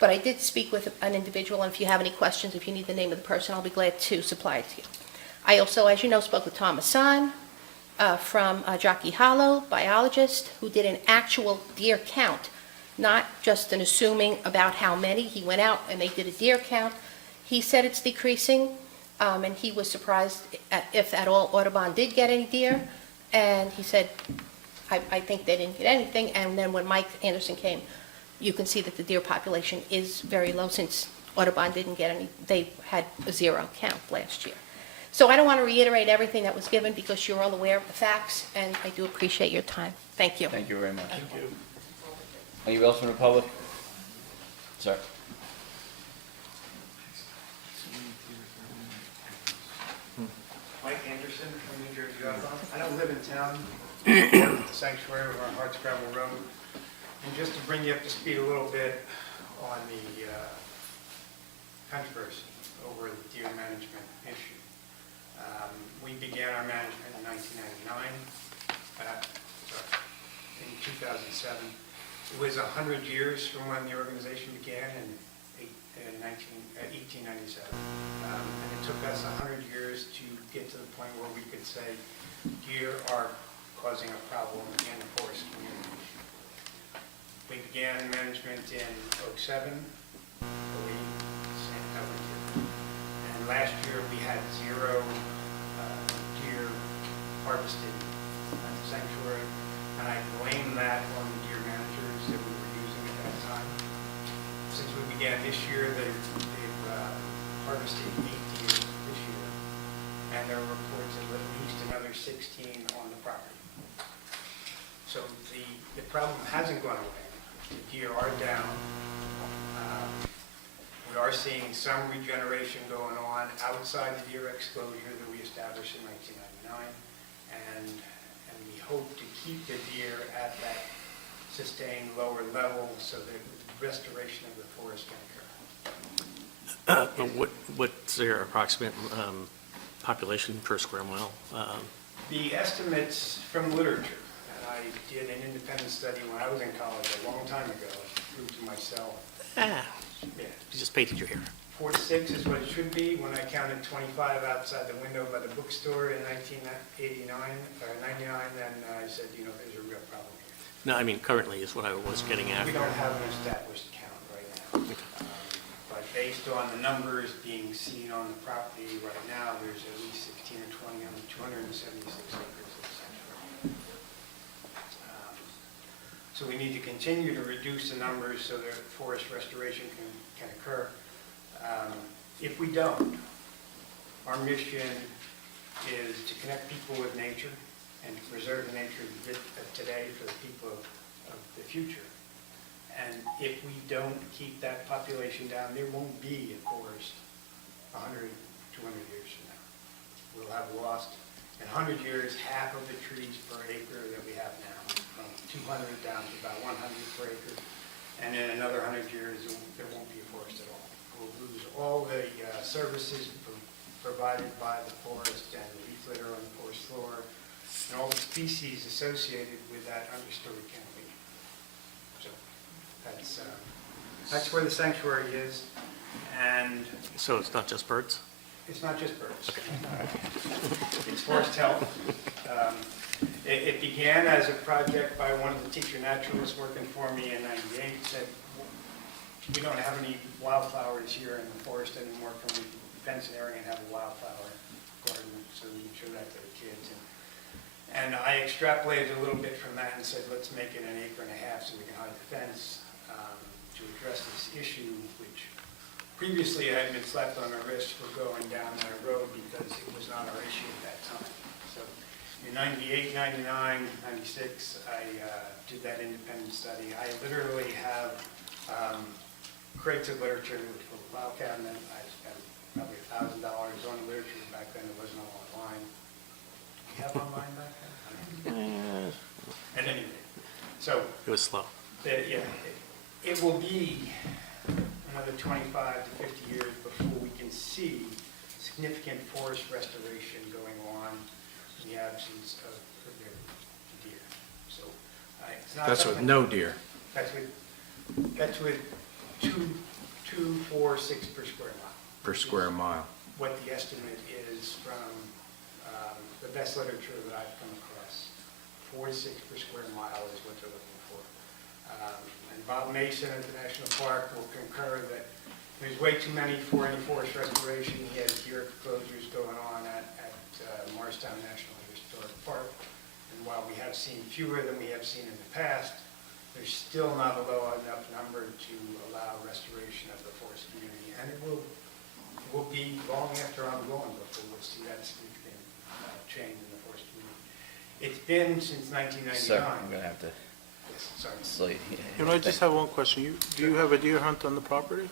But I did speak with an individual, and if you have any questions, if you need the name of the person, I'll be glad to supply it to you. I also, as you know, spoke with Tom Hassan from Jockey Hollow, biologist, who did an actual deer count, not just an assuming about how many. He went out and they did a deer count. He said it's decreasing, and he was surprised if at all Audubon did get any deer. And he said, I think they didn't get anything. And then when Mike Anderson came, you can see that the deer population is very low since Audubon didn't get any. They had a 0 count last year. So I don't want to reiterate everything that was given because you're all aware of the facts, and I do appreciate your time. Thank you. Thank you very much. Thank you. Anybody else from the public? Sir. Mike Anderson from New Jersey. I don't live in town, the sanctuary, we're on Hardscrabble Road. And just to bring you up to speed a little bit on the controversy over the deer management issue. We began our management in 1999, in 2007. It was 100 years from when the organization began in 1897. And it took us 100 years to get to the point where we could say deer are causing a problem in the forest community. We began management in 2007. And last year we had 0 deer harvested at the sanctuary, and I blame that on the deer managers that we were using at that time. Since we began this year, they've harvested 8 deer this year, and there are reports of at least another 16 on the property. So the problem hasn't gone away. The deer are down. We are seeing some regeneration going on outside the deer exposure that we established in 1999, and we hope to keep the deer at that sustained lower level so that restoration of the forest can occur. What's their approximate population per square mile? The estimates from literature, and I did an independent study when I was in college a long time ago, to prove to myself. Yeah. You just painted your hair. 4 to 6 is what it should be. When I counted 25 outside the window by the bookstore in 1989 or 99, then I said, there's a real problem here. No, I mean, currently is what I was getting at. We don't have an established count right now. But based on the numbers being seen on the property right now, there's at least 16 or 20 on the 276 acres of the sanctuary. So we need to continue to reduce the numbers so that forest restoration can occur. If we don't, our mission is to connect people with nature and to preserve the nature of today for the people of the future. And if we don't keep that population down, there won't be a forest 100, 200 years from now. We'll have lost, in 100 years, half of the trees per acre that we have now, from 200 down to about 100 per acre. And in another 100 years, there won't be a forest at all. We'll lose all the services provided by the forest and the leaf litter on the forest floor, and all the species associated with that understory canopy. So that's where the sanctuary is, and So it's not just birds? it's not just birds. It's forest health. It began as a project by one of the teacher naturalists working for me in '98, said, we don't have any wildflowers here in the forest anymore, can we fence an area and have a wildflower garden so we can show that to the kids? And I extrapolated a little bit from that and said, let's make it 1.5 acres so we can hide the fence to address this issue, which previously I had been slapped on the wrist for going down that road because it was not our issue at that time. So in '98, '99, '96, I did that independent study. I literally have crates of literature with a file cabinet. I spent probably $1,000 on literature. Back then it wasn't all online. Did we have online back then? At any rate, so It was slow. yeah, it will be another 25 to 50 years before we can see significant forest restoration going on in the absence of the deer. So it's not That's with something- no deer. That's with 2, 4, 6 per square mile. Per square mile. What the estimate is from the best literature that I've come across. 4 to 6 per square mile is what they're looking for. And Bob Mason at the National Park will concur that there's way too many for any forest restoration. He has deer closures going on at Morristown National Historic Park. And while we have seen fewer than we have seen in the past, there's still not a low enough number to allow restoration of the forest community. And it will be long after I'm gone before we'll see that significant change in the forest community. It's been since 1999. Sir, I'm going to have to Yes, sorry. slate. I just have one question. Do you have a deer hunt on the property?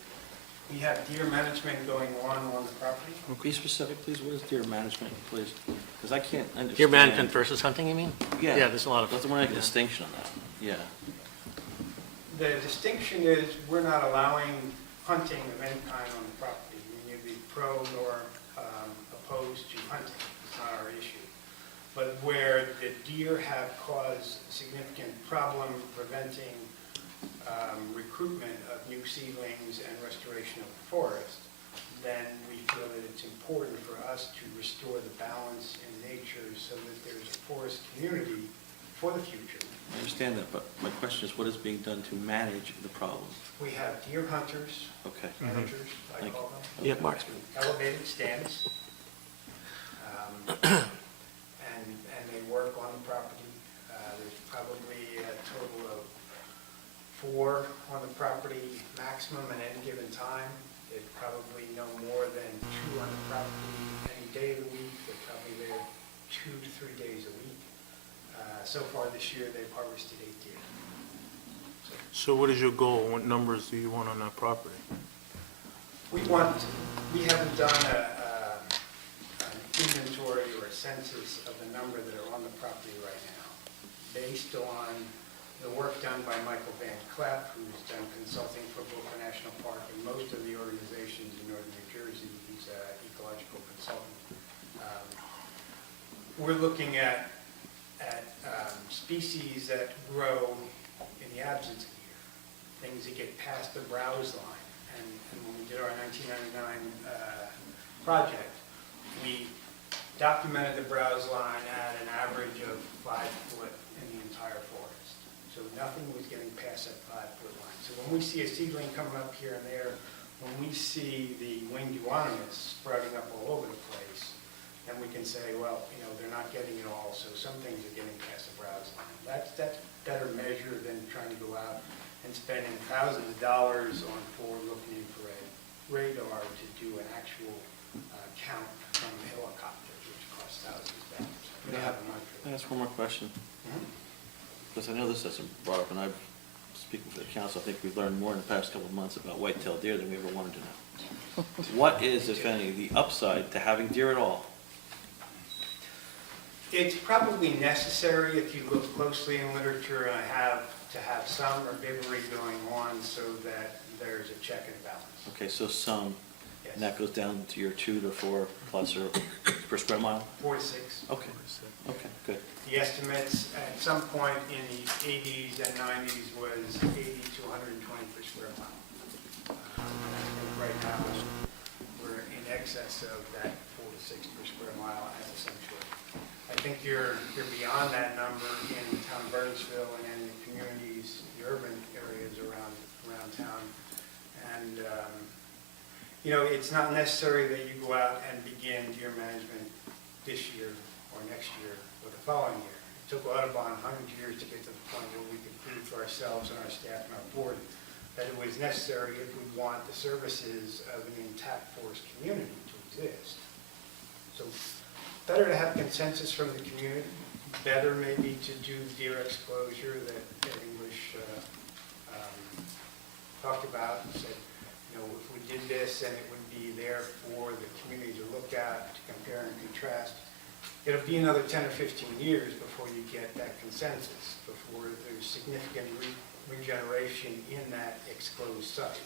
We have deer management going on the property. Be specific, please. What is deer management, please? Because I can't understand. Deer management versus hunting, you mean? Yeah. Yeah, there's a lot of. That's the one make a distinction on that. Yeah. The distinction is we're not allowing hunting of any kind on the property. We need to be pro nor opposed to hunting. It's not our issue. But where the deer have caused a significant problem preventing recruitment of new seedlings and restoration of the forest, then we feel that it's important for us to restore the balance in nature so that there's a forest community for the future. I understand that, but my question is, what is being done to manage the problem? We have deer hunters, Okay. managers, I Thank call them. you. Yeah, marksmen. Elevated stands. And they work on the property. There's probably a total of 4 on the property maximum at any given time. There's probably no more than 2 on the property any day of the week. They're probably there 2 to 3 days a week. So far this year, they've harvested 8 deer. So what is your goal? What numbers do you want on that property? We haven't done an inventory or a census of the number that are on the property right now. Based on the work done by Michael Van Cleef, who's done consulting for Borough National Park and most of the organizations in northern New Jersey. He's an ecological consultant. We're looking at species that grow in the absence of deer, things that get past the browse line. And when we did our 1999 project, we documented the browse line at an average of 5 foot in the entire forest. So nothing was getting past that 5-foot line. So when we see a seedling coming up here and there, when we see the winged euonymus sprouting up all over the place, then we can say, well, they're not getting it all, so some things are getting past the browse line. That's better measure than trying spending thousands of dollars on forward-looking infrared radar to do an actual count from helicopters, which costs thousands of dollars. We don't have the money for Can I that. ask one more question? Because I know this hasn't brought up, and I'm speaking for the council, I think we've learned more in the past couple of months about white-tailed deer than we ever wanted to know. What is, if any, the upside to having deer at all? It's probably necessary if you look closely in literature, and I have to have some herbivory going on so that there's a check and balance. Okay, so some, and that goes down to your 2 to 4 plus or per square mile? 4 to 6. Okay, okay, good. The estimates at some point in the 80s and 90s was 80 to 120 per square mile. I think right now we're in excess of that 4 to 6 per square mile as a sanctuary. I think you're beyond that number in the town of Burnsville and in the communities, the urban areas around town. And, you know, it's not necessary that you go out and begin deer management this year or next year or the following year. It took Audubon 100 years to get to the point where we could prove to ourselves and our staff and our board that it was necessary if we want the services of an intact forest community to exist. So better to have consensus from the community, better maybe to do deer exposure that English talked about and said, you know, if we did this and it would be there for the community to look at, to compare and contrast. It'll be another 10 or 15 years before you get that consensus, before there's significant regeneration in that exposed site.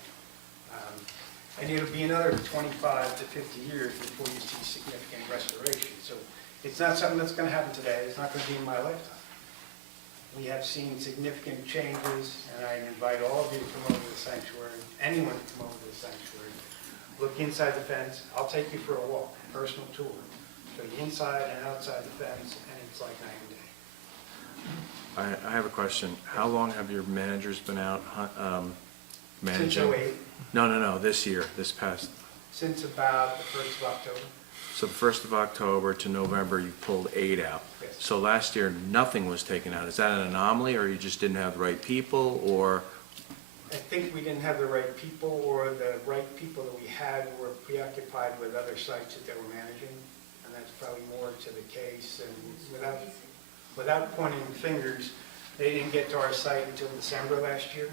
And it'll be another 25 to 50 years before you see significant restoration. So it's not something that's going to happen today. It's not going to be in my lifetime. We have seen significant changes, and I invite all of you to come over to the sanctuary, anyone to come over to the sanctuary, look inside the fence. I'll take you for a walk, a personal tour. So the inside and outside the fence, and it's like night and day. I have a question. How long have your managers been out managing? Since 08. No, this year, this past. Since about the 1st of October. So the 1st of October to November, you pulled 8 out. Yes. So last year, nothing was taken out. Is that an anomaly, or you just didn't have the right people, or? I think we didn't have the right people, or the right people that we had were preoccupied with other sites that they were managing, and that's probably more to the case. And without pointing fingers, they didn't get to our site until December last year.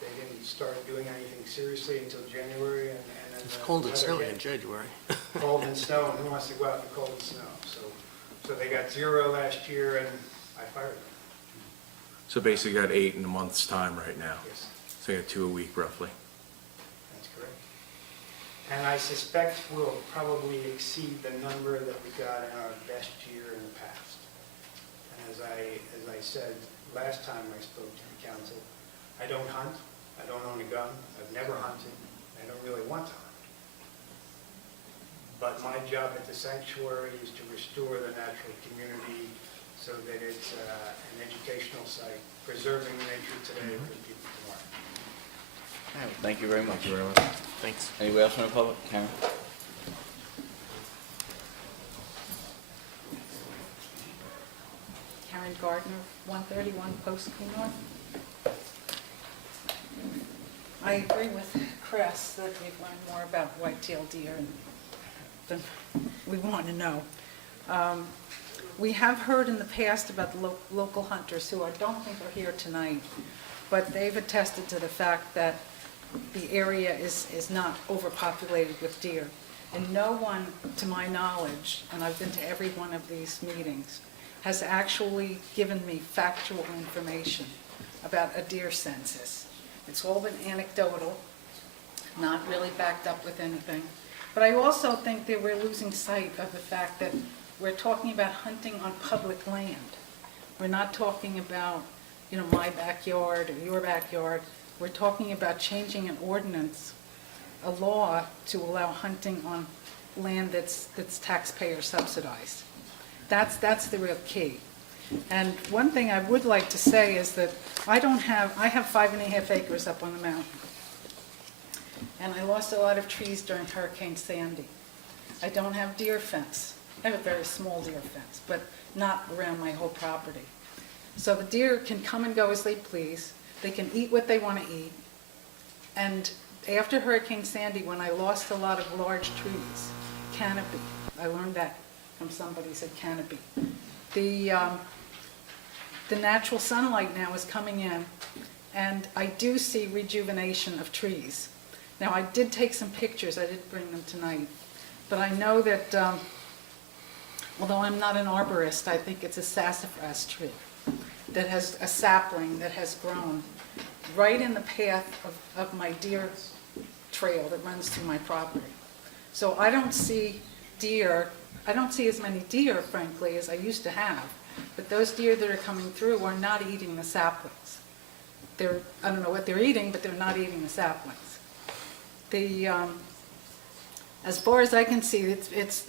They didn't start doing anything seriously until January, and then It's cold and snowy in January. cold and snow, and who wants to go out in the cold and snow? So they got 0 last year, and I fired them. So basically you got 8 in a month's time right now. Yes. So you got 2 a week roughly. That's correct. And I suspect we'll probably exceed the number that we got in our best year in the past. And as I said last time I spoke to the council, I don't hunt, I don't own a gun, I've never hunted, I don't really want to hunt. But my job at the sanctuary is to restore the natural community so that it's an educational site, preserving the nature today for the people tomorrow. All right, thank you very much. Thank you very much. Thanks. Anybody else from the public? Karen? Karen Gardner, 131 Post North. I agree with Chris that we've learned more about white-tailed deer than we want to know. We have heard in the past about the local hunters who I don't think are here tonight, but they've attested to the fact that the area is not overpopulated with deer. And no one, to my knowledge, and I've been to every one of these meetings, has actually given me factual information about a deer census. It's all been anecdotal, not really backed up with anything. But I also think that we're losing sight of the fact that we're talking about hunting on public land. We're not talking about, my backyard or your backyard. We're talking about changing an ordinance, a law to allow hunting on land that's taxpayer subsidized. That's the real key. And one thing I would like to say is that I have 5.5 acres up on the mountain. And I lost a lot of trees during Hurricane Sandy. I don't have deer fence. I have a very small deer fence, but not around my whole property. So the deer can come and go as they please. they can eat what they want to eat. And after Hurricane Sandy, when I lost a lot of large trees, canopy, I learned that from somebody who said canopy. The natural sunlight now is coming in, and I do see rejuvenation of trees. Now, I did take some pictures, I didn't bring them tonight, but I know that, although I'm not an arborist, I think it's a sassafras tree that has a sapling that has grown right in the path of my deer trail that runs through my property. So I don't see deer, I don't see as many deer, frankly, as I used to have, but those deer that are coming through are not eating the saplings. I don't know what they're eating, but they're not eating the saplings. As far as I can see, it's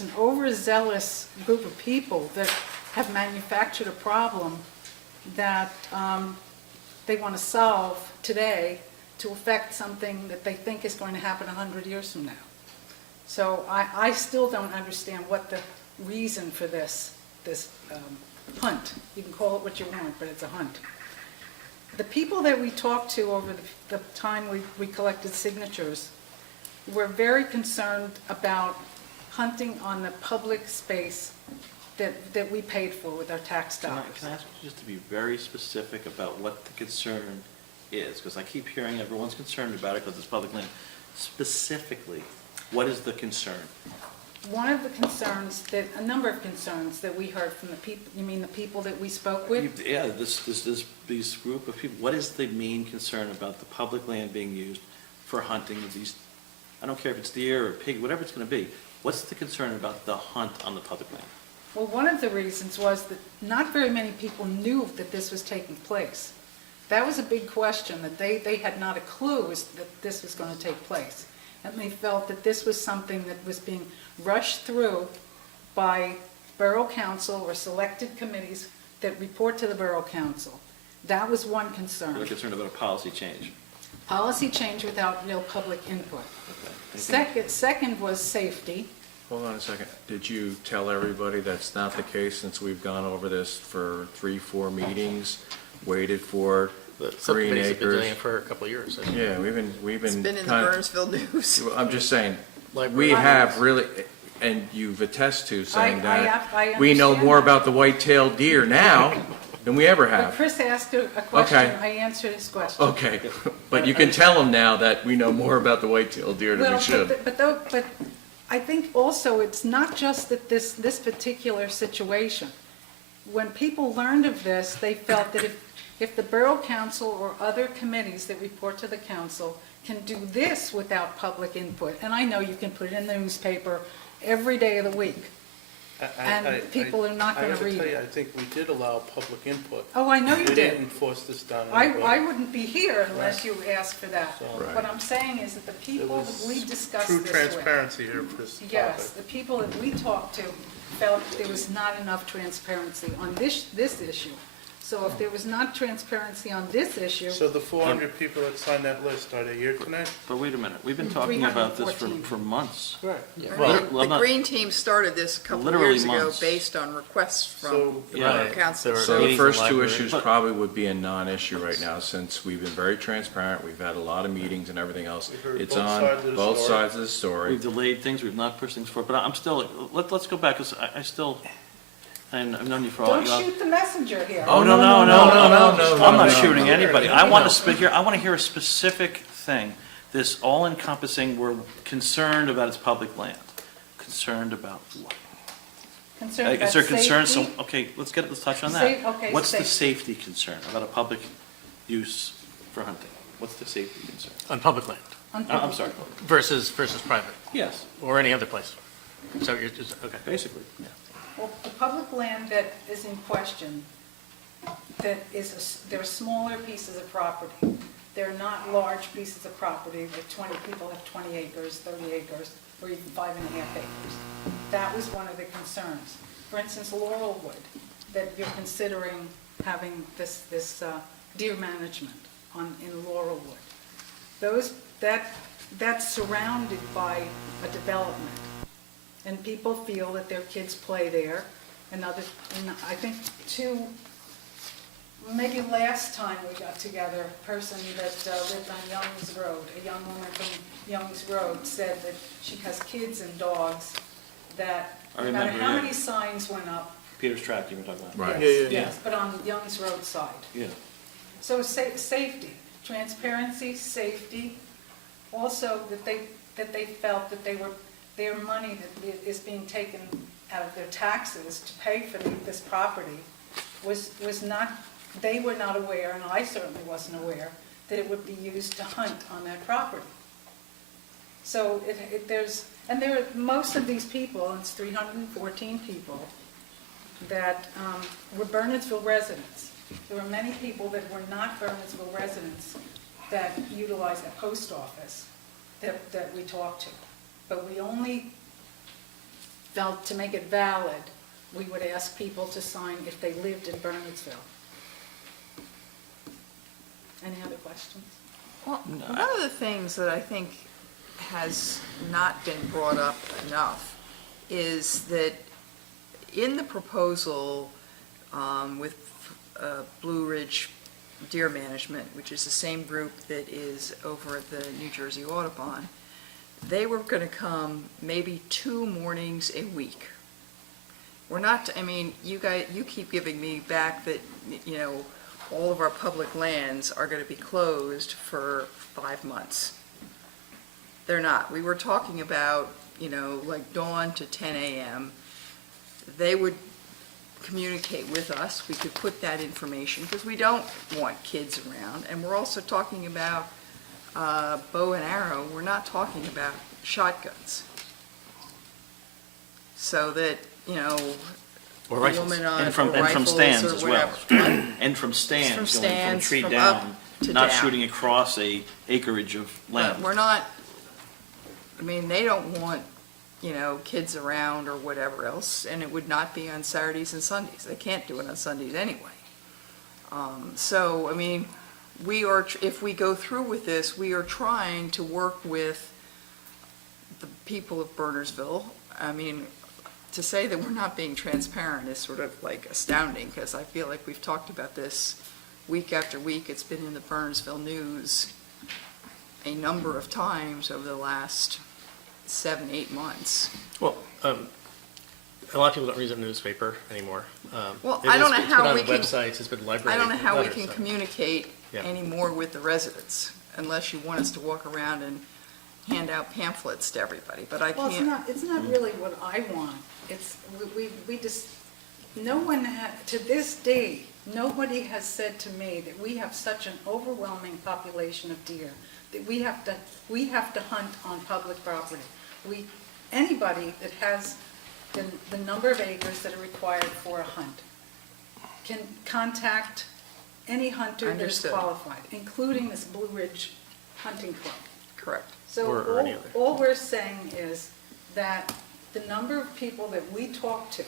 an overzealous group of people that have manufactured a problem that they want to solve today to affect something that they think is going to happen 100 years from now. So I still don't understand what the reason for this hunt. You can call it what you want, but it's a hunt. The people that we talked to over the time we collected signatures were very concerned about hunting on the public space that we paid for with our tax dollars. Can I ask you just to be very specific about what the concern is? Because I keep hearing everyone's concerned about it because it's public land. Specifically, what is the concern? One of the concerns a number of concerns that we heard from the people, you mean the people that we spoke with? Yeah, this group of people, what is the main concern about the public land being used for hunting of these, I don't care if it's deer or pig, whatever it's gonna be, what's the concern about the hunt on the public land? Well, one of the reasons was that not very many people knew that this was taking place. That was a big question, that they had not a clue that this was going to take place. And they felt that this was something that was being rushed through by Borough Council or selected committees that report to the Borough Council. That was one concern. They're concerned about a policy change. Policy change without real public input. Second was safety. Hold on a second. Did you tell everybody that's not the case since we've gone over this for 3-4 meetings, waited for The green subcommittee's been doing acres? it for a couple of years. Yeah, we've been It's been in the kind of- Burnsville News. I'm just saying, Like we we're- have really, and you've attested to saying I that we know understand more that. about the white-tailed deer now than we ever But have. Chris asked a question, Okay. I answered his question. Okay, but you can tell them now that we know more about the white-tailed deer than we should. But I think also it's not just that this particular situation. When people learned of this, they felt that if the Borough Council or other committees that report to the council can do this without public input, and I know you can put it in the newspaper every day of the week, and people are not going to read I have to tell you, I it. think we did allow public input. Oh, I know you We did. didn't force this down I anybody. wouldn't be here unless you asked for that. Right. What I'm saying is that the There people was that we discussed true this with. transparency here for this topic. Yes, the people that we talked to felt there was not enough transparency on this issue. So if there was not transparency on this issue, So the 400 people that signed that list, are they here tonight? But wait a minute, we've been talking about this for 314. months. Right. Well, The not- Green Team started this a couple of Literally years ago months. based on requests from So- the Yeah. Borough Council. There were So the meetings in first two library. issues probably would be a non-issue right now, since we've been very transparent, we've had a lot of meetings and everything else. We heard It's both on sides of the both story. sides of the story. We've delayed things, we've not pushed things forward, but I'm still, let's go back, because I still, and I've known you for all. don't shoot the messenger here. Oh, no, no, I'm not no. shooting anybody. I want to hear a specific thing. This all-encompassing, we're concerned about its public land. Concerned about what? Concerned about Is there concern, safety. okay, let's touch on Safe- that. okay, What's the safety. safety concern about a public use for hunting? What's the safety concern? On public land On I'm public- sorry, versus private, yes, or any other place. So you're just, okay. basically. Well, the public land that is in question, they're smaller pieces of property. They're not large pieces of property, like 20 people have 20 acres, 30 acres, or even 5.5 acres. That was one of the concerns. For instance, Laurelwood, that you're considering having this deer management in Laurelwood. That's surrounded by a development. And people feel that their kids play there, and I think maybe last time we got together, a person that lived on Young's Road, a young woman from Young's Road, said that she has kids and dogs, that I no matter remember, how yeah. many signs went up. Peter's Track, you were talking about. Right. Yes, yes, but on Young's Road side. Yeah. So safety, transparency, safety, also that they felt that their money that is being taken out of their taxes to pay for this property was not, they were not aware, and I certainly wasn't aware, that it would be used to hunt on that property. So there are most of these people, it's 314 people, that were Bernardsville residents. There were many people that were not Bernardsville residents that utilized the post office that we talked to. But we only felt to make it valid, we would ask people to sign if they lived in Bernardsville. Any other questions? Well, one of the things that I think has not been brought up enough is that in the proposal with Blue Ridge Deer Management, which is the same group that is over at the New Jersey Audubon, they were going to come maybe 2 mornings a week. We're not, I mean, you keep giving me back that, you know, all of our public lands are going to be closed for 5 months. They're not. We were talking about, you know, like dawn to 10 a.m. They would communicate with us. We could put that information, because we don't want kids around. And we're also talking about bow and arrow. We're not talking about shotguns. So that, you know, Or a rifles. woman on And from rifles stands or as well. whatever. And from stands, From going from stands, tree from down, up to not down. shooting across a acreage of land. But we're not, I mean, they don't want, you know, kids around or whatever else, and it would not be on Saturdays and Sundays. They can't do it on Sundays anyway. So, I mean, we are, if we go through with this, we are trying to work with the people of Bernardsville. I mean, to say that we're not being transparent is sort of like astounding, because I feel like we've talked about this week after week. It's been in the Bernardsville news a number of times over the last 7-8 months. Well, a lot of people don't read the newspaper anymore. Well, It I is- don't know it's how been on we can. websites, it's been library I don't know how we letters, can so- communicate Yeah. anymore with the residents, unless you want us to walk around and hand out pamphlets to everybody, but I Well, can't. it's not really what I want. It's, we just, no one to this day, nobody has said to me that we have such an overwhelming population of deer that we have to hunt on public property. Anybody that has the number of acres that are required for a hunt can contact any hunter that is Understood. qualified, including this Blue Ridge Hunting Club. Correct. So Or any other. all we're saying is that the number of people that we talk to,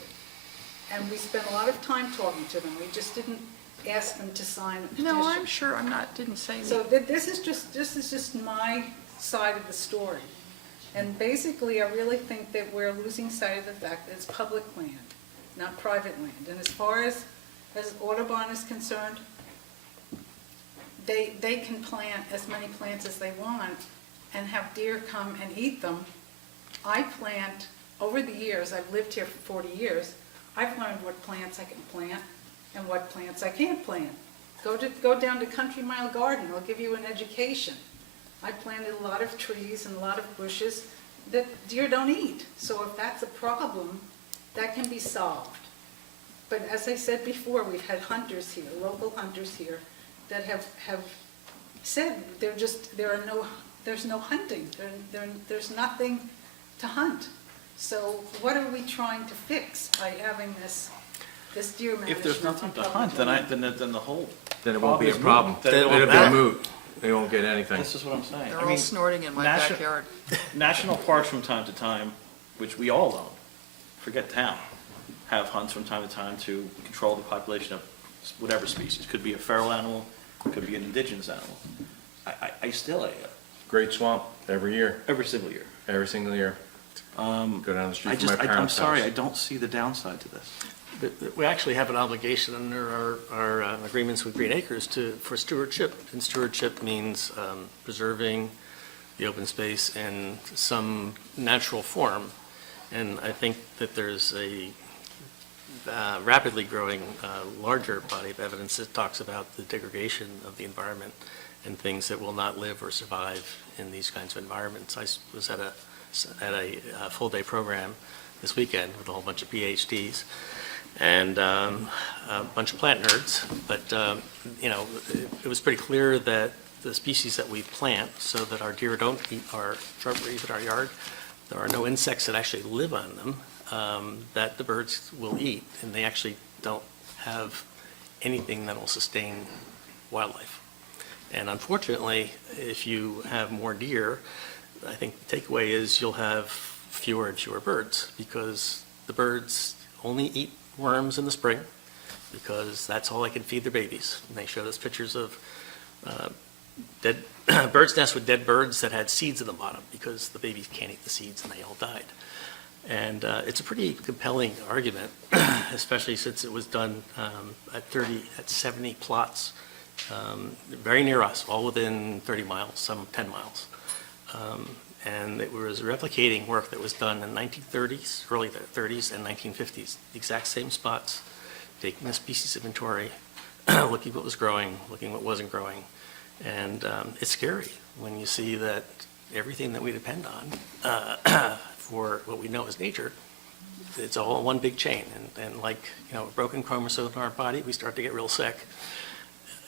and we spend a lot of time talking to them, we just didn't ask them to sign a petition. No, I'm sure, didn't say So that. this is just my side of the story. And basically, I really think that we're losing sight of the fact that it's public land, not private land. And as far as Audubon is concerned, they can plant as many plants as they want and have deer come and eat them. I plant, over the years, I've lived here for 40 years, I've learned what plants I can plant and what plants I can't plant. Go down to Country Mile Garden, they'll give you an education. I planted a lot of trees and a lot of bushes that deer don't eat. So if that's a problem, that can be solved. But as I said before, we've had hunters here, local hunters here, that have said there's no hunting, there's nothing to hunt. So what are we trying to fix by having this deer management? If there's nothing to on hunt, public then land? the whole. Then it won't be a is moot. problem. Then it It'll won't be matter. moot. They won't get anything. This is what I'm saying. They're all snorting in my backyard. National parks from time to time, which we all own, forget town, have hunts from time to time to control the population of whatever species. Could be a feral animal, could be an indigenous animal. I still, Great Swamp, every year, every single year. every single year. Go down the street from my I'm parents' sorry, house. I don't see the downside to this. We actually have an obligation under our agreements with Green Acres for stewardship. And stewardship means preserving the open space in some natural form. And I think that there's a rapidly growing larger body of evidence that talks about the degradation of the environment and things that will not live or survive in these kinds of environments. I was at a full-day program this weekend with a whole bunch of PhDs and a bunch of plant nerds, but it was pretty clear that the species that we plant so that our deer don't eat our shrubberies in our yard, there are no insects that actually live on them that the birds will eat, and they actually don't have anything that will sustain wildlife. And unfortunately, if you have more deer, I think the takeaway is you'll have fewer and fewer birds, because the birds only eat worms in the spring because that's all they can feed their babies. And they showed us pictures of dead birds' nests with dead birds that had seeds in the bottom because the babies can't eat the seeds and they all died. And it's a pretty compelling argument, especially since it was done at 70 plots very near us, all within 30 miles, some 10 miles. And it was replicating work that was done in the 1930s, early 30s and 1950s, the exact same spots, taking a species inventory, looking what was growing, looking what wasn't growing. And it's scary when you see that everything that we depend on for what we know as nature, it's all one big chain. And like, a broken chromosome in our body, we start to get real sick.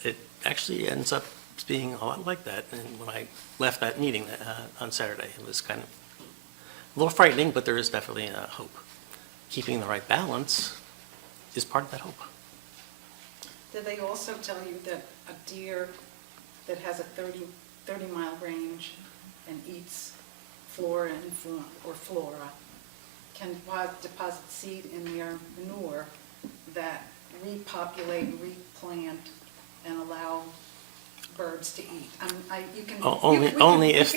It actually ends up being a lot like that. And when I left that meeting on Saturday, it was kind of a little frightening, but there is definitely a hope. Keeping the right balance is part of that hope. Did they also tell you that a deer that has a 30-mile range and eats flora and flora can deposit seed in their manure that repopulate, replant, and allow birds to eat? Only if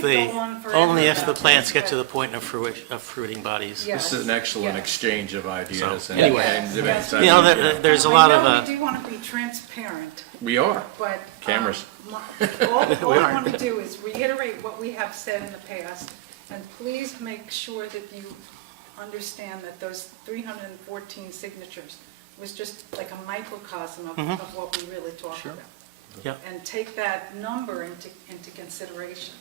the plants get to the point of fruiting bodies. Yes. This is an excellent Yes. exchange of ideas. So, and anyway, debates. there's a lot of. I know we do want to be transparent. We are. But Cameras. all I want to do is reiterate what we have said in the past, and please make sure that you understand that those 314 signatures was just like a microcosm of what we really talk about. Yeah, And take that number into consideration.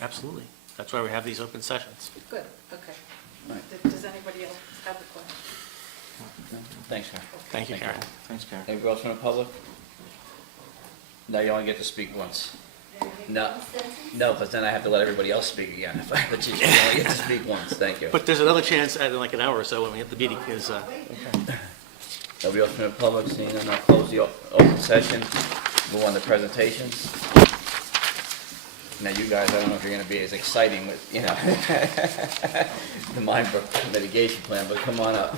absolutely. That's why we have these open sessions. Good, okay. Right. Does anybody else have a question? Thanks, Karen. Thank you, Karen. Thanks, Karen. Anybody else from the public? No, you only get to speak once. No, because then I have to let everybody else speak again. If I let you only get to speak once. Thank you. But there's another chance in like an hour or so when we have the meeting is, Nobody else from the public, seeing none, I'll close the open session. Move on to presentations. Now, you guys, I don't know if you're going to be as exciting with, the Minebrook mitigation plan, but come on up.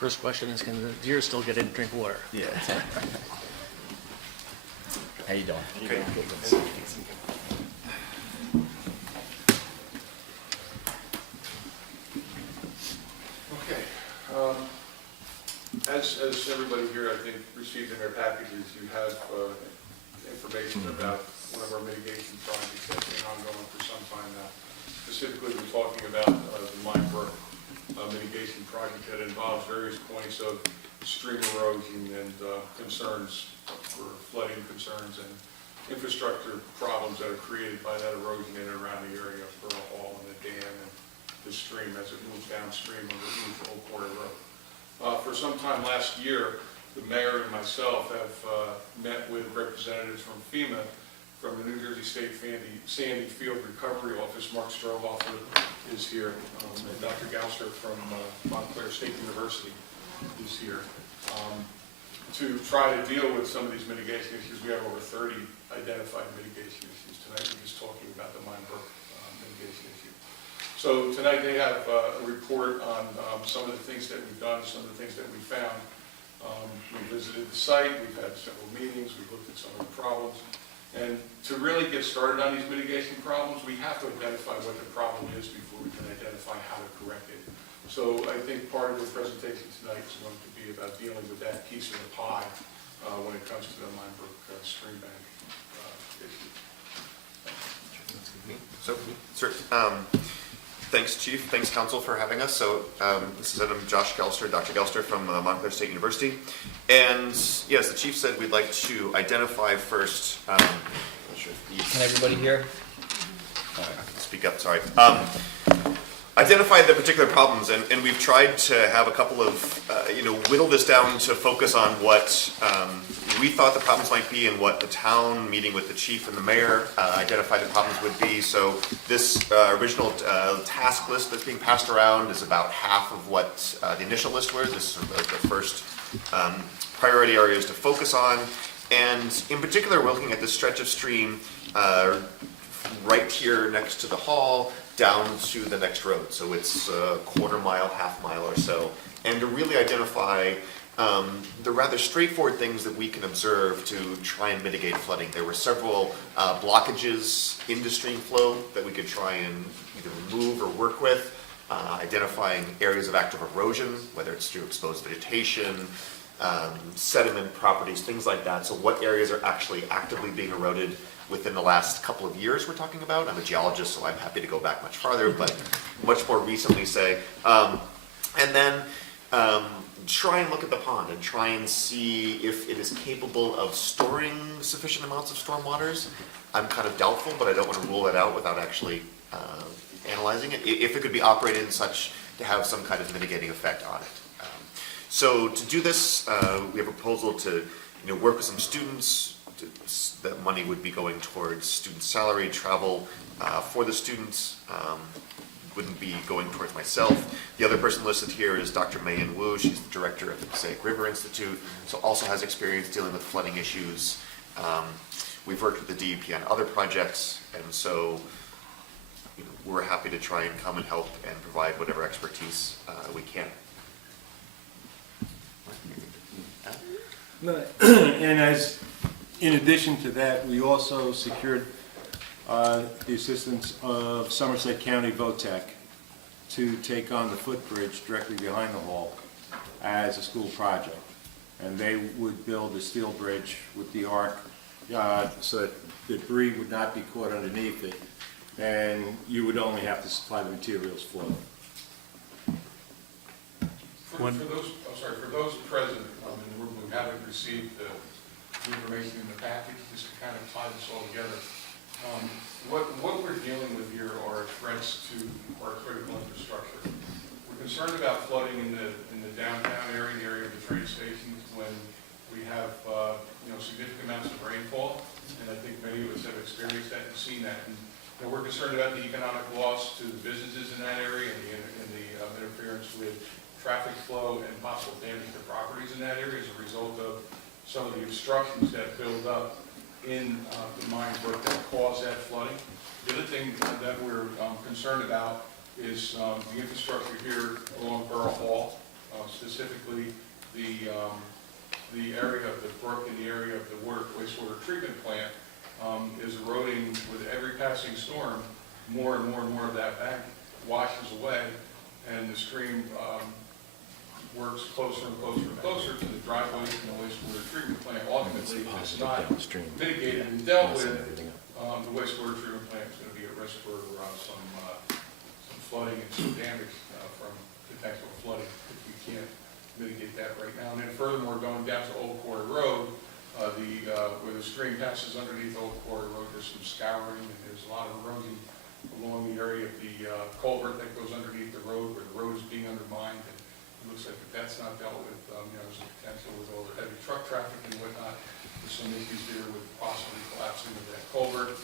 first question is, can the deer still get in and drink water? Yeah. How you doing? Okay. Okay. As everybody here, I think, received in their packages, you have information about one of our mitigation projects that's been ongoing for some time now. Specifically, we're talking about the Minebrook mitigation project that involves various points of stream erosion and concerns for flooding concerns and infrastructure problems that are created by that erosion in and around the area of Borough Hall and the dam and the stream as it moves downstream underneath Old Quarter Road. For some time last year, the mayor and myself have met with representatives from FEMA, from the New Jersey State Sandy Field Recovery Office. Mark Strohhofer is here, and Dr. Gausser from Montclair State University is here. To try to deal with some of these mitigation issues, we have over 30 identified mitigation issues. Tonight we're just talking about the Minebrook mitigation issue. So tonight they have a report on some of the things that we've done, some of the things that we found. We visited the site, we've had several meetings, we've looked at some of the problems. And to really get started on these mitigation problems, we have to identify what the problem is before we can identify how to correct it. So I think part of the presentation tonight is going to be about dealing with that piece of the pie when it comes to the Minebrook stream bank issue. So, sir, thanks, Chief. Thanks, Council, for having us. So, this is Josh Gelster, Dr. Gelster from Montclair State University. And yes, the Chief said we'd like to identify first. Can everybody hear? I can speak up. Sorry. Identify the particular problems, and we've tried to have a couple of, whittle this down to focus on what we thought the problems might be and what the town, meeting with the chief and the mayor, identified the problems would be. So this original task list that's being passed around is about half of what the initial list was. This is the first priority areas to focus on. And in particular, we're looking at this stretch of stream right here next to the hall, down to the next road. So it's a quarter mile, half mile or so. And to really identify the rather straightforward things that we can observe to try and mitigate flooding. There were several blockages in the stream flow that we could try and either remove or work with, identifying areas of active erosion, whether it's through exposed vegetation, sediment properties, things like that. So what areas are actually actively being eroded within the last couple of years we're talking about. I'm a geologist, so I'm happy to go back much farther, but much more recently, say. And then try and look at the pond and try and see if it is capable of storing sufficient amounts of stormwaters. I'm kind of doubtful, but I don't want to rule that out without actually analyzing it. If it could be operated in such to have some kind of mitigating effect on it. So to do this, we have a proposal to work with some students. That money would be going towards student salary, travel for the students. Wouldn't be going towards myself. The other person listed here is Dr. Mayan Wu. She's the director of the Passaic River Institute, so also has experience dealing with flooding issues. We've worked with the DEP on other projects, and so we're happy to try and come and help and provide whatever expertise we can. And in addition to that, we also secured the assistance of Somerset County VOTEC to take on the footbridge directly behind the hall as a school project. And they would build a steel bridge with the arc so that debris would not be caught underneath it, and you would only have to supply the materials for it. For those present in the room who haven't received the information in the package, just to kind of tie this all together, what we're dealing with here are threats to our critical infrastructure. We're concerned about flooding in the downtown area, the area of the train stations, when we have significant amounts of rainfall, and I think many of us have experienced that and seen that. And we're concerned about the economic loss to the businesses in that area and the interference with traffic flow and possible damage to properties in that area as a result of some of the obstructions that build up in the Minebrook that cause that flooding. The other thing that we're concerned about is the infrastructure here along Borough Hall, specifically the area of the brook and the area of the wastewater treatment plant is eroding with every passing storm. More and more of that bank washes away, and the stream works closer and closer to the driveways and the wastewater treatment plant. Ultimately, if it's not mitigated and dealt with, the wastewater treatment plant is going to be at risk for some flooding and some damage from potential flooding if we can't mitigate that right now. And then furthermore, going down to Old Quarry Road, where the stream passes underneath Old Quarry Road, there's some scouring and there's a lot of erosion along the area of the culvert that goes underneath the road, where the road is being undermined. And it looks like that's not dealt with. There's a potential with all the heavy truck traffic and whatnot. There's some issues there with possibly collapsing of that culvert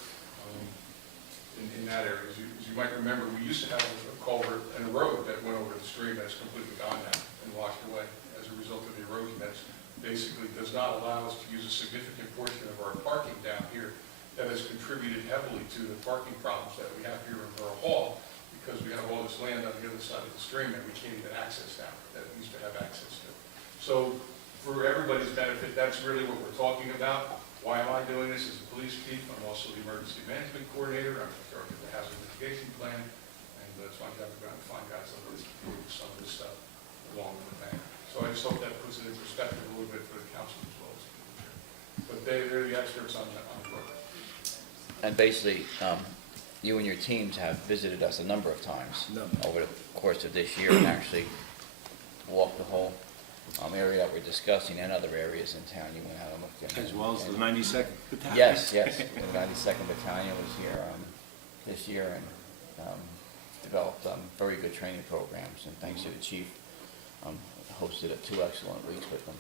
in that area. As you might remember, we used to have a culvert and a road that went over the stream that's completely gone now and washed away as a result of the erosion. That's basically does not allow us to use a significant portion of our parking down here. That has contributed heavily to the parking problems that we have here in Borough Hall, because we have all this land on the other side of the stream that we can't even access now, that we used to have access to. So for everybody's benefit, that's really what we're talking about. Why am I doing this as a police chief? I'm also the emergency management coordinator. I'm in charge of the hazard mitigation plan. And that's my job to go out and find out some of this stuff along with that. So I just hope that puts it in perspective a little bit for the council as well as the chair. But they're the experts on the work. And basically, you and your teams have visited us a number of times over the course of this year and actually walked the whole area that we're discussing and other areas in town. You went out and looked at. As well as the 92nd Battalion. Yes, yes. The 92nd Battalion was here this year and developed very good training programs. And thanks to the chief, hosted 2 excellent weeks with them.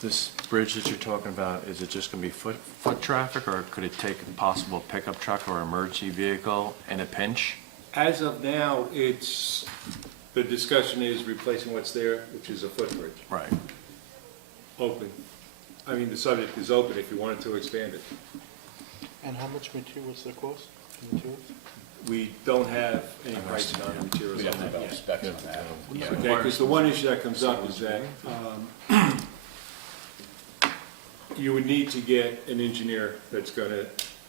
This bridge that you're talking about, is it just going to be foot traffic, or could it take a possible pickup truck or emergency vehicle in a pinch? As of now, the discussion is replacing what's there, which is a footbridge. Right. Open. I mean, the subject is open if you wanted to expand it. And how much material, what's the cost? Materials? We don't have any pricing on the materials. We don't on have that any yet. specs on that. Okay, because the one issue that comes up is that you would need to get an engineer that's going to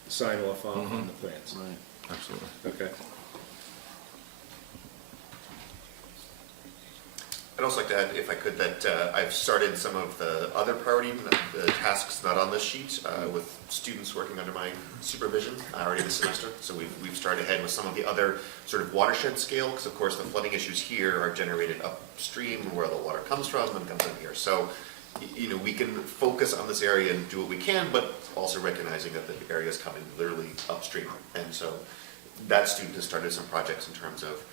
sign off on the plans. Right, absolutely. Okay. I'd also like to add, if I could, that I've started some of the other priority the tasks not on this sheet with students working under my supervision already this semester. So we've started ahead with some of the other sort of watershed scale, because of course the flooding issues here are generated upstream where the water comes from and comes in here. So we can focus on this area and do what we can, but also recognizing that the area is coming literally upstream. And so that student has started some projects in terms of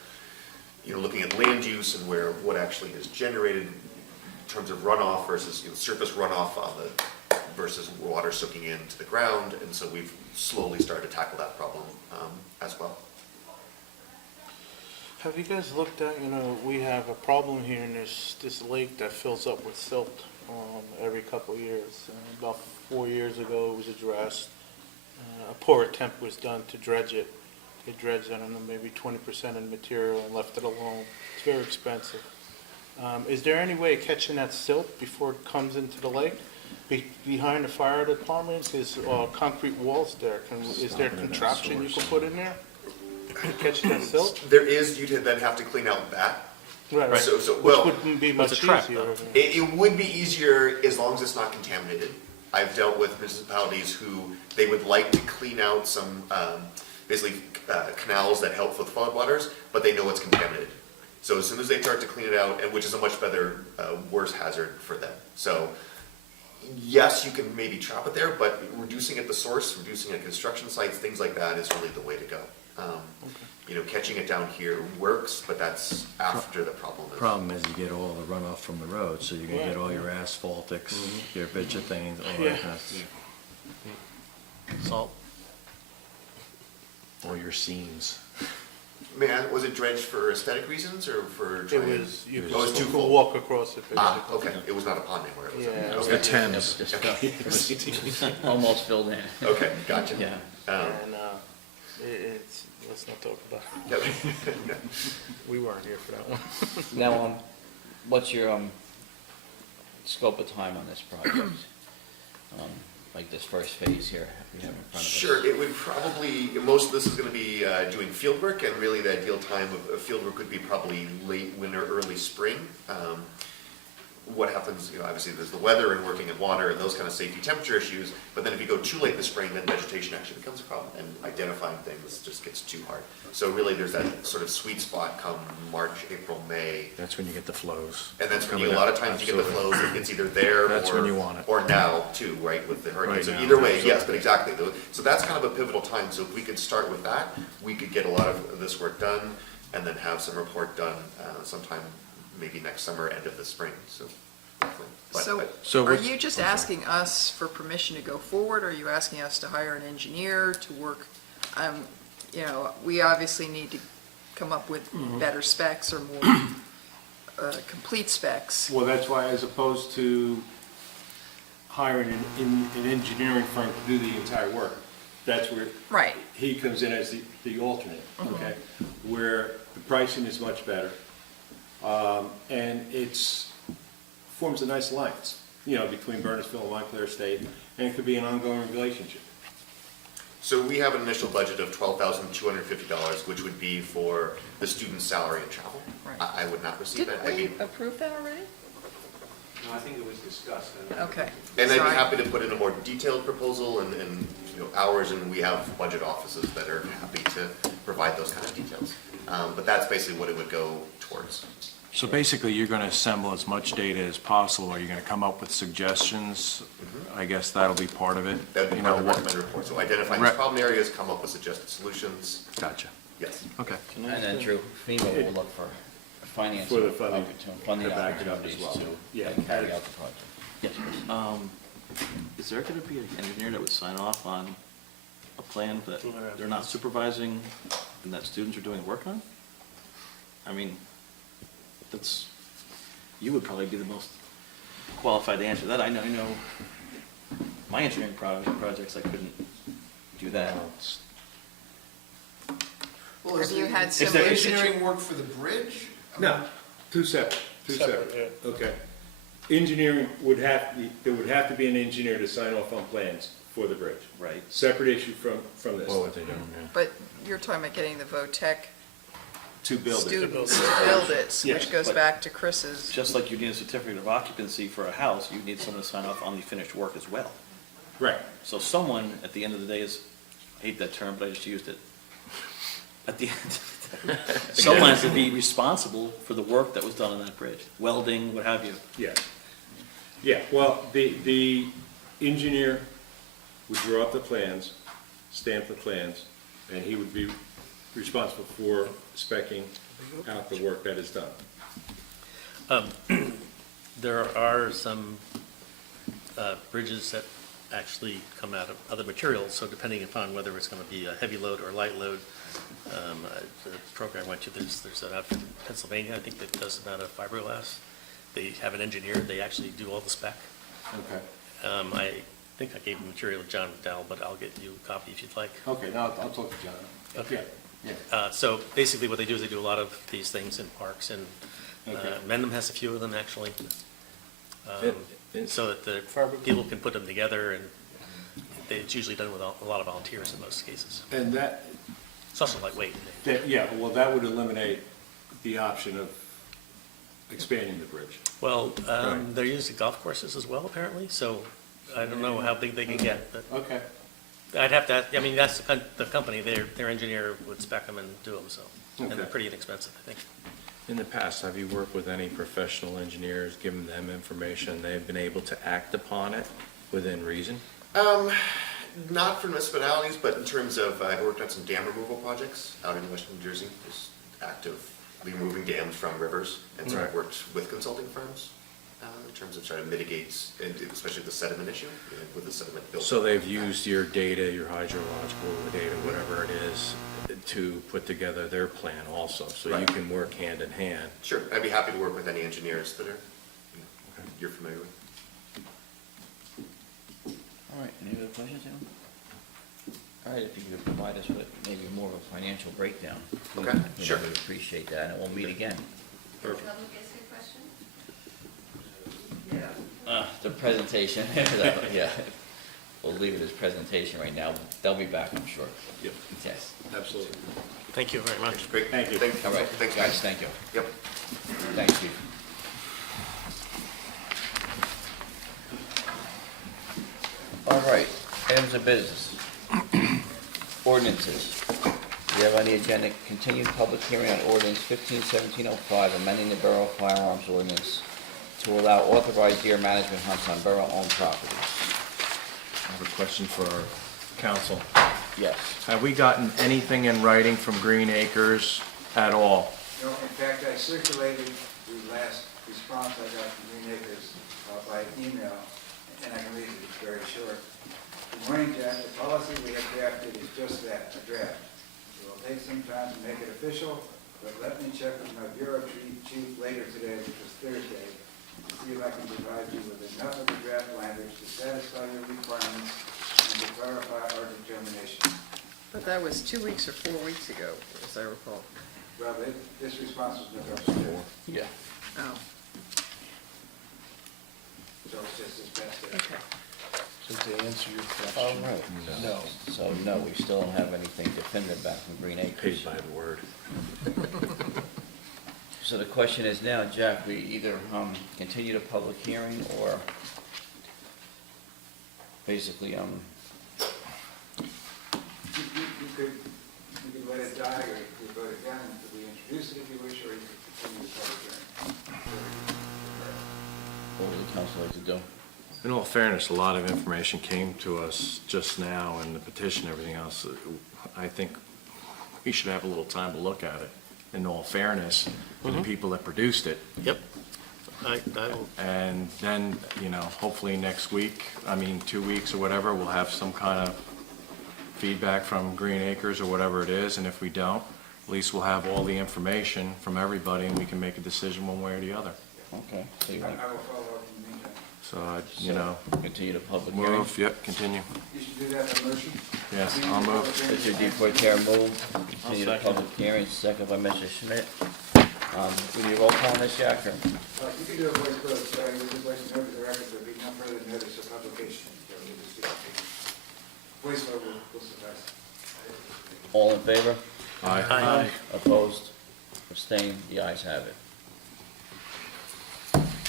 looking at land use and what actually is generated in terms of runoff versus surface runoff versus water soaking into the ground. And so we've slowly started to tackle that problem as well. Have you guys looked at, we have a problem here in this lake that fills up with silt every couple of years. About 4 years ago, it was addressed. A poor attempt was done to dredge it. They dredged, I don't know, maybe 20% of the material and left it alone. It's very expensive. Is there any way of catching that silt before it comes into the lake? Behind the fire department, there's concrete walls there. Is there a contraption you can put in there to catch that silt? There is, you'd then have to clean out that. Right. Well, which wouldn't be much easier. It would be easier as long as it's not contaminated. I've dealt with municipalities who they would like to clean out some basically canals that help with floodwaters, but they know it's contaminated. So as soon as they start to clean it out, and which is a much better, worse hazard for them. So yes, you can maybe trap it there, but reducing at the source, reducing at construction sites, things like that is really the way to go. Catching it down here works, but that's after the problem is. Problem is you get all the runoff from the road, so you're gonna get all your asphaltics, your vegetations, all that kind of stuff. Salt. Or your seams. Man, was it dredged for aesthetic reasons or for It trying was, to? you Oh, it's too could full. walk across it. Okay, it was not a pond anywhere. Yeah. It was The Thames. Almost filled in. Okay, gotcha. Yeah. And let's not talk about it. We weren't here for that one. Now, what's your scope of time on this project? Like this first phase here we have in front of us? Sure, it would probably, most of this is going to be doing field work, and really the ideal time of field work would be probably late winter, early spring. What happens, obviously there's the weather and working in water and those kind of safety temperature issues, but then if you go too late in the spring, then vegetation actually becomes a problem, and identifying things just gets too hard. So really there's that sort of sweet spot come March, April, May. That's when you get the flows. And that's when a lot of times you get the flows, it's either there That's when you want it. or now too, right, with the hurricane. Right So now, either way, absolutely. yes, but exactly. So that's kind of a pivotal time. So if we could start with that, we could get a lot of this work done and then have some report done sometime maybe next summer, end of the spring, so. So are you just asking us for permission to go forward, or are you asking us to hire an engineer to work? We obviously need to come up with better specs or more complete specs. Well, that's why, as opposed to hiring an engineering firm to do the entire work, that's where Right. he comes in as the alternate, okay? Where the pricing is much better, and it's forms a nice alliance, you know, between Burnetsville and Montclair State, and it could be an ongoing relationship. So we have an initial budget of $12,250, which would be for the student's salary and travel. Right. I would not receive Didn't that. we approve that already? No, I think it was discussed. Okay. And I'd Sorry. be happy to put in a more detailed proposal and, you know, hours, and we have budget offices that are happy to provide those kind of details. But that's basically what it would go towards. So basically, you're going to assemble as much data as possible. Are you going to come up with suggestions? I guess that'll be part of it. That would be You part know, of the what- recommended report. So identify these Re- problem areas, come up with suggested solutions. Gotcha. Yes. Okay. And then through FEMA will look for financing. For the funding, funding to back it up opportunities as well. to Yeah. carry out the project. Yes. Is there gonna be an engineer that would sign off on a plan that they're not supervising and that students are doing work on? I mean, that's, you would probably be the most qualified to answer that. I know my engineering projects, I couldn't do that. Well, Have you had is similar the engineering work for the bridge? No, two separate. Separate, yeah. Okay. Engineering would have, there would have to be an engineer to sign off on plans for the bridge. Right. Separate issue from this. What would they do? But you're talking about getting the VOTEC To build it. students to build it, Yes, which goes but- back to Chris's. Just like you need a certificate of occupancy for a house, you need someone to sign off on the finished work as well. Right. So someone, at the end of the day, is, I hate that term, but I just used it. At the end of the day, someone has to be responsible for the work that was done on that bridge, welding, what have you. Yeah. Yeah, well, the engineer would draw up the plans, stamp the plans, and he would be responsible for specking out the work that is done. There are some bridges that actually come out of other materials, so depending upon whether it's going to be a heavy load or light load, the program I went to, there's an outfit in Pennsylvania, I think, that does it out of fiberglass. They have an engineer, they actually do all the spec. Okay. I think I gave the material to John McDowell, but I'll get you a copy if you'd like. Okay, now I'll talk to John. Okay. Yeah. So basically what they do is they do a lot of these things in parks, and Okay. Mendham has a few of them, actually. It- So that the people can put them together, and it's usually done with a lot of volunteers in most cases. And that, It's also lightweight. yeah, well, that would eliminate the option of expanding the bridge. Well, Right. they're used at golf courses as well, apparently, so I don't know how big they can get, but Okay. I'd have to, I mean, that's the company, their engineer would spec them and do them, so. And they're Okay. pretty inexpensive, I think. In the past, have you worked with any professional engineers, given them information, they've been able to act upon it within reason? Not for municipalities, but in terms of, I worked on some dam removal projects out in western New Jersey, just actively removing dams from rivers. And so I've Right. worked with consulting firms in terms of trying to mitigate, and especially the sediment issue, with the sediment built. So they've used your data, your hydrological data, whatever it is, to put together their plan also, so you Right. can work hand in hand. Sure, I'd be happy to work with any engineers that are, you're familiar with. All right, any other questions, anyone? All right, if you could provide us with maybe more of a financial breakdown. Okay, you know, sure. We'd appreciate that, and we'll meet again. The presentation, yeah, we'll leave it as presentation right now. They'll be back, I'm sure. Yep. Yes. Absolutely. Thank you very much. Great. Thank you. Thank you. All right, Thanks, guys, thank you. Yep. Thank you. All right, items of business. Ordinances. We have on the agenda continued public hearing on ordinance 151705, amending the Borough firearms ordinance to allow authorized deer management hunts on borough-owned property. I have a question for our council. Yes. Have we gotten anything in writing from Green Acres at all? No, in fact, I circulated the last response I got from Green Acres by email, and I can read it, it's very short. Good morning, Jack. The policy we have drafted is just that, a draft. It will take some time to make it official, but let me check with my bureau chief later today, which was Thursday, to see if I can provide you with enough of the draft language to satisfy your requirements and to clarify our determination. But that was 2 weeks or 4 weeks ago, as I recall. Well, this response was November 4th. Yeah. Oh. So it's just as best as. Okay. So to answer your question. All right. No. So, no, we still don't have anything definitive back from Green Acres. Paid by the word. So the question is now, Jack, we either continue the public hearing or basically, You could let it die, or you could vote it down, and could we introduce it if you wish, or you could continue the public hearing. what would the council like to do? In all fairness, a lot of information came to us just now and the petition, and everything else. I think we should have a little time to look at it, in all fairness, for the people that produced it. Yep. I will, And then, hopefully next week, 2 weeks or whatever, we'll have some kind of feedback from Green Acres or whatever it is, and if we don't, at least we'll have all the information from everybody and we can make a decision one way or the other. Okay, so you I want will follow up in the meantime. So, continue the public hearing? move, yep, continue. You should do that in a motion. Yes, I'll move. Mr. DePorter moved, continue the public hearing, second by Mr. Schmidt. We need a roll call on this, Jack, or? You can do a voice vote, so I would just like to note for the record, there'll be no further notice of publication. So we'll just do it. Voice vote will suffice. All in favor? Aye. Opposed? Abstained? The ayes have it.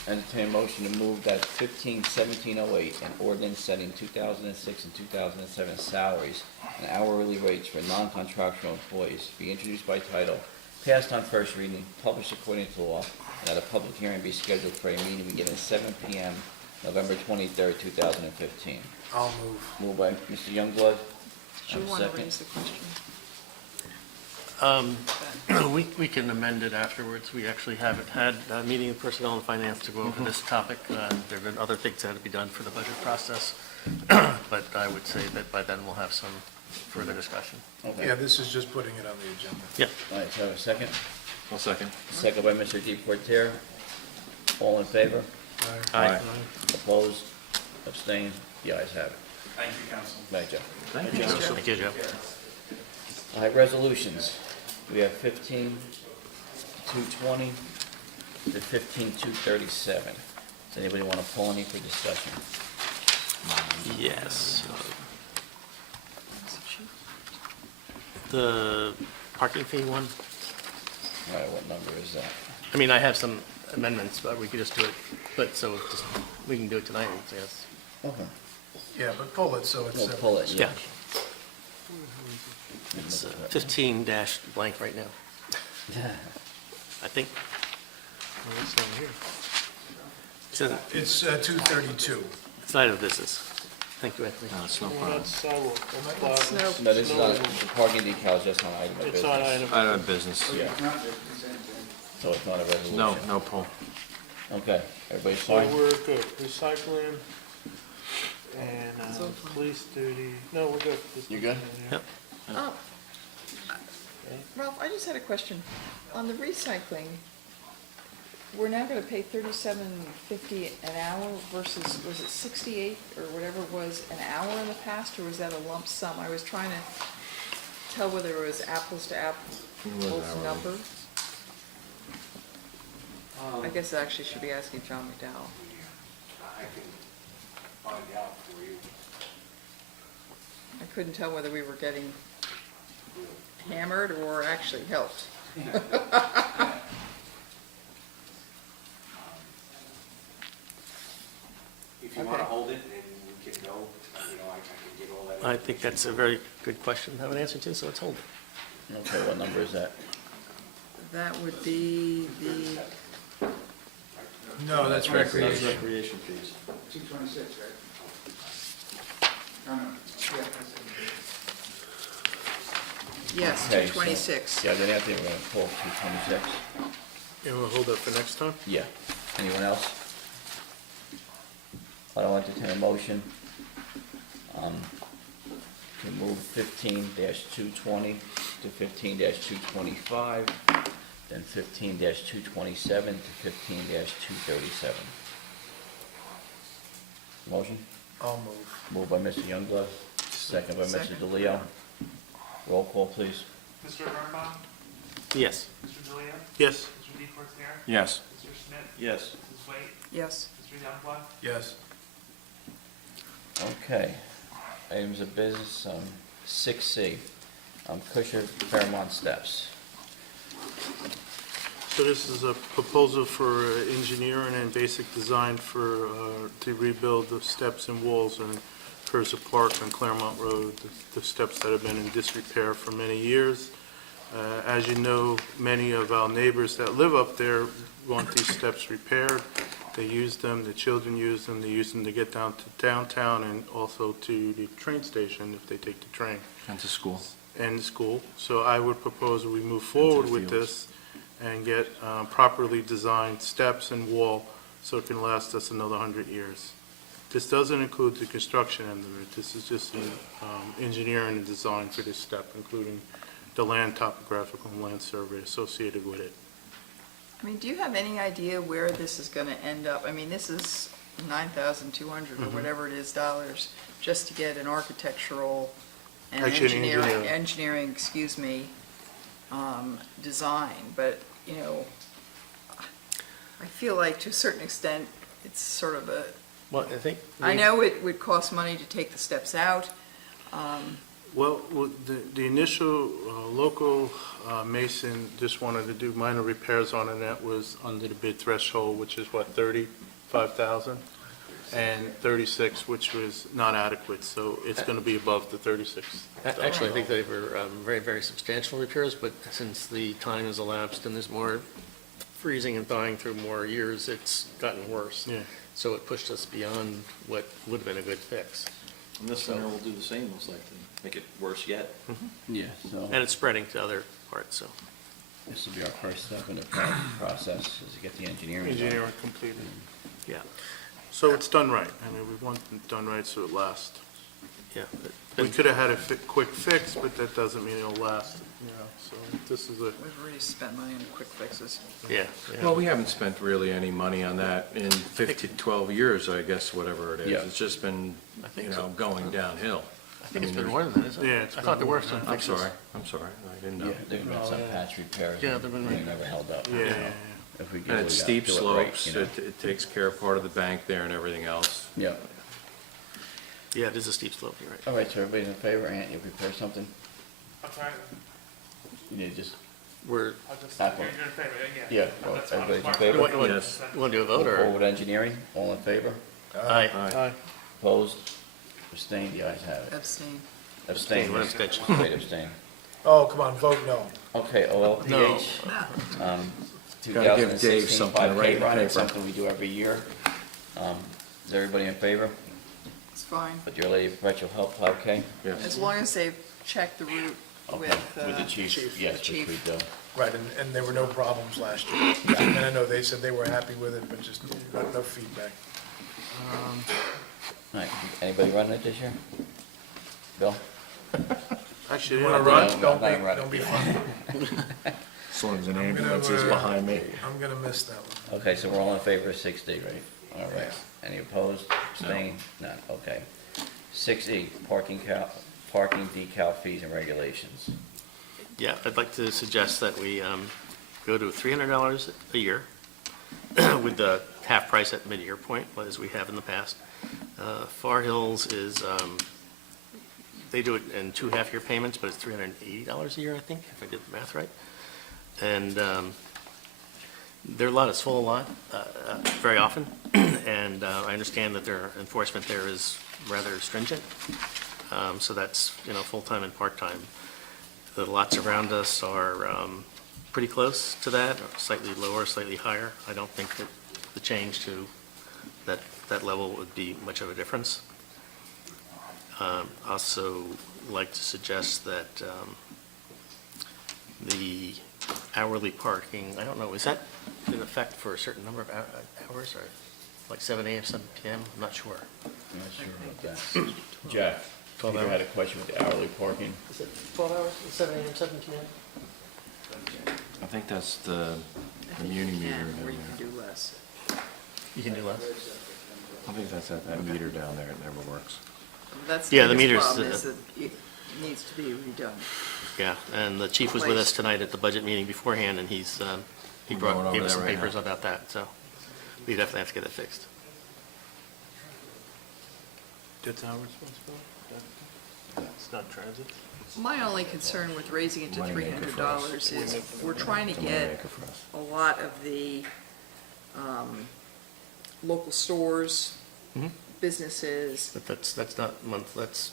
Entertain a motion to move that 15-1708, an ordinance setting 2006 and 2007 salaries and hourly rates for non-contractual employees be introduced by title, passed on first reading, published according to law, and that a public hearing be scheduled for a meeting beginning at 7 p.m. November 23rd, 2015. I'll move. Moved by Mr. Youngblood. Do you Have a want to second? raise the question? we can amend it afterwards. We actually haven't had a meeting of personnel and finance to go over this topic. There have been other things that had to be done for the budget process. But I would say that by then we'll have some further discussion. Okay. Yeah, this is just putting it on the agenda. Yeah. All right, so have a second? I'll second. Second by Mr. DePorter. All in favor? Aye. Opposed? Abstained? The ayes have it. Thank you, council. Thank you. Thank you. Thank you, Joe. All right, resolutions. We have 15-220 to 15-237. Does anybody want to pull any for discussion? Yes. The parking fee one? All right, what number is that? I have some amendments, but we could just do it, we can do it tonight, yes. Okay. Yeah, but pull it so it's. We'll pull it, yeah. It's 15 dash blank right now. I think. Oh, it's down here. It's 232. It's not of business. Thank you, Anthony. No, it's no problem. It's no, No, this is not, the parking decal is just on item of business. I don't have business. Yeah. So it's not a resolution? No pull. Okay, everybody's So fine? we're good. Recycling and police duty. No, we're good. You good? Yep. oh. Ralph, I just had a question. On the recycling, we're now gonna pay $37.50 an hour versus, was it 68 or whatever it was an hour in the past, or was that a lump sum? I was trying to tell whether it was apples to apples number. I guess I actually should be asking John McDowell. I can find out for you. I couldn't tell whether we were getting hammered or actually helped. If you want to hold it, then we can go, I can get all that. I think that's a very good question to have an answer to, so let's hold it. Okay, what number is that? That would be the, No, that's recreation. Recreation fees. 226, right? No, no. Yeah, that's it. yes, Okay, so- 226. Yeah, then after we're gonna pull 226. And we'll hold that for next time? Yeah. Anyone else? I don't entertain a motion. To move 15-220 to 15-225, then 15-227 to 15-237. Motion? I'll move. Moved by Mr. Youngblood, second by Mr. Second. DeLeo. Roll call, please. Mr. Birnbaum? Yes. Mr. Delia? Yes. Mr. DePorter? Yes. Mr. Smith? Yes. Mrs. Wade? Yes. Mr. Yes. Okay. Items of business, 6C, Cusher Fairmont Steps. So this is a proposal for engineering and basic design for, to rebuild the steps and walls in Cursor Park on Claremont Road, the steps that have been in disrepair for many years. As you know, many of our neighbors that live up there want these steps repaired. They use them, the children use them, they use them to get down to downtown and also to the train station if they take the train. And to school. And school. So I would propose we move forward with this and get properly designed steps and wall so it can last us another 100 years. This doesn't include the construction end of it. This is just engineering and design for this step, including the land topographical and land survey associated with it. I mean, do you have any idea where this is going to end up? I mean, this is $9,200 or whatever it is dollars just to get an architectural and Actually, engineering, excuse me, design. But, you know, I feel like to a certain extent, it's sort of a, Well, I think. I know it would cost money to take the steps out. Well, the initial local mason just wanted to do minor repairs on it, and that was under the bid threshold, which is what, 35,000? And 36, which was not adequate, so it's going to be above the 36. Actually, I think they were very, very substantial repairs, but since the time has elapsed and there's more freezing and thawing through more years, it's gotten worse. Yeah. So it pushed us beyond what would have been a good fix. And this winter will do the same, most likely, make it worse yet. Yeah, so And it's spreading to other parts, so. this will be our first step in the process, is to get the engineering done. Engineering completed. Yeah. So it's done right. I mean, we want it done right so it lasts. Yeah. We could have had a quick fix, but that doesn't mean it'll last, you know, so this is a. We've already spent money on quick fixes. Yeah. Well, we haven't spent really any money on that in 12 years, I guess, whatever it is. Yeah. It's just been, you know, going downhill. I think it's mean, been more than that, isn't it? Yeah, it's I thought been there were more some than I'm fixes. sorry, I didn't know. Yeah, there've been some patch repairs. Yeah, there've been- They never held up. Yeah, you know. yeah, yeah. If we get And it, it's we steep gotta do it right, slopes, you know. it takes care of part of the bank there and everything else. Yeah. Yeah, it is a steep slope, you're right. All right, so everybody's in favor? Ant, you prepare something? I'm sorry, You need to just, We're, I'll just, Apple. you're in favor, yeah, well, That's fine. everybody's in you favor? want, Yes. you want to do a vote Move or? forward with engineering, all in favor? Aye. Aye. Opposed? Abstained? The ayes have it. Abstain. Abstained. One abstention. Wait, abstain. Oh, come on, vote no. Okay, OLPH. No. Gotta give Dave 2016 something to write in 5K run, the it's paper. something we do every year. Is everybody in favor? It's fine, With your Lady of Perpetual Help 5K? Yes. as long as they've checked the route Okay, with the chief, yes, the which we chief. do. Right, and there were no problems last year. And I know they said they were happy with it, but just no feedback. All right, anybody running it this year? Bill? Actually, You they wanna don't- run? No, Don't not be, running. don't be funny. As long as an ambulance is behind me. I'm gonna miss that one. Okay, so we're all in favor of 6D, right? All right. Yes. Any opposed? Abstained? None, okay. 6E, parking decal fees and regulations. Yeah, I'd like to suggest that we go to $300 a year with the half price at mid-year point, as we have in the past. Far Hills is, they do it in 2 half-year payments, but it's $380 a year, I think, if I did the math right. And their lot is full a lot, very often, and I understand that their enforcement there is rather stringent. So that's, you know, full-time and part-time. The lots around us are pretty close to that, or slightly lower, slightly higher. I don't think that the change to that level would be much of a difference. Also like to suggest that the hourly parking, I don't know, is that in effect for a certain number of hours, or like 7 a.m., 7 p.m.? I'm not sure. I'm not sure about that. Jeff, 12 you hours. had a question with the hourly parking? Is it 12 hours, 7 a.m., 7 p.m.? I think that's the muni meter Or down you can there. do less. You can do less? I think that's at that meter down there, it never works. That's Yeah, the biggest meters, problem is that it needs to be redone. Yeah, and the chief was with us tonight at the budget meeting beforehand, and he Going gave over us some that right papers now. about that, so we definitely have to get it fixed. That's our responsibility? It's not transit. My only concern with raising it to Moneymaker for us. $300 is we're trying to It's a get moneymaker for us. a lot of the local stores, Mhm. businesses. But that's not That's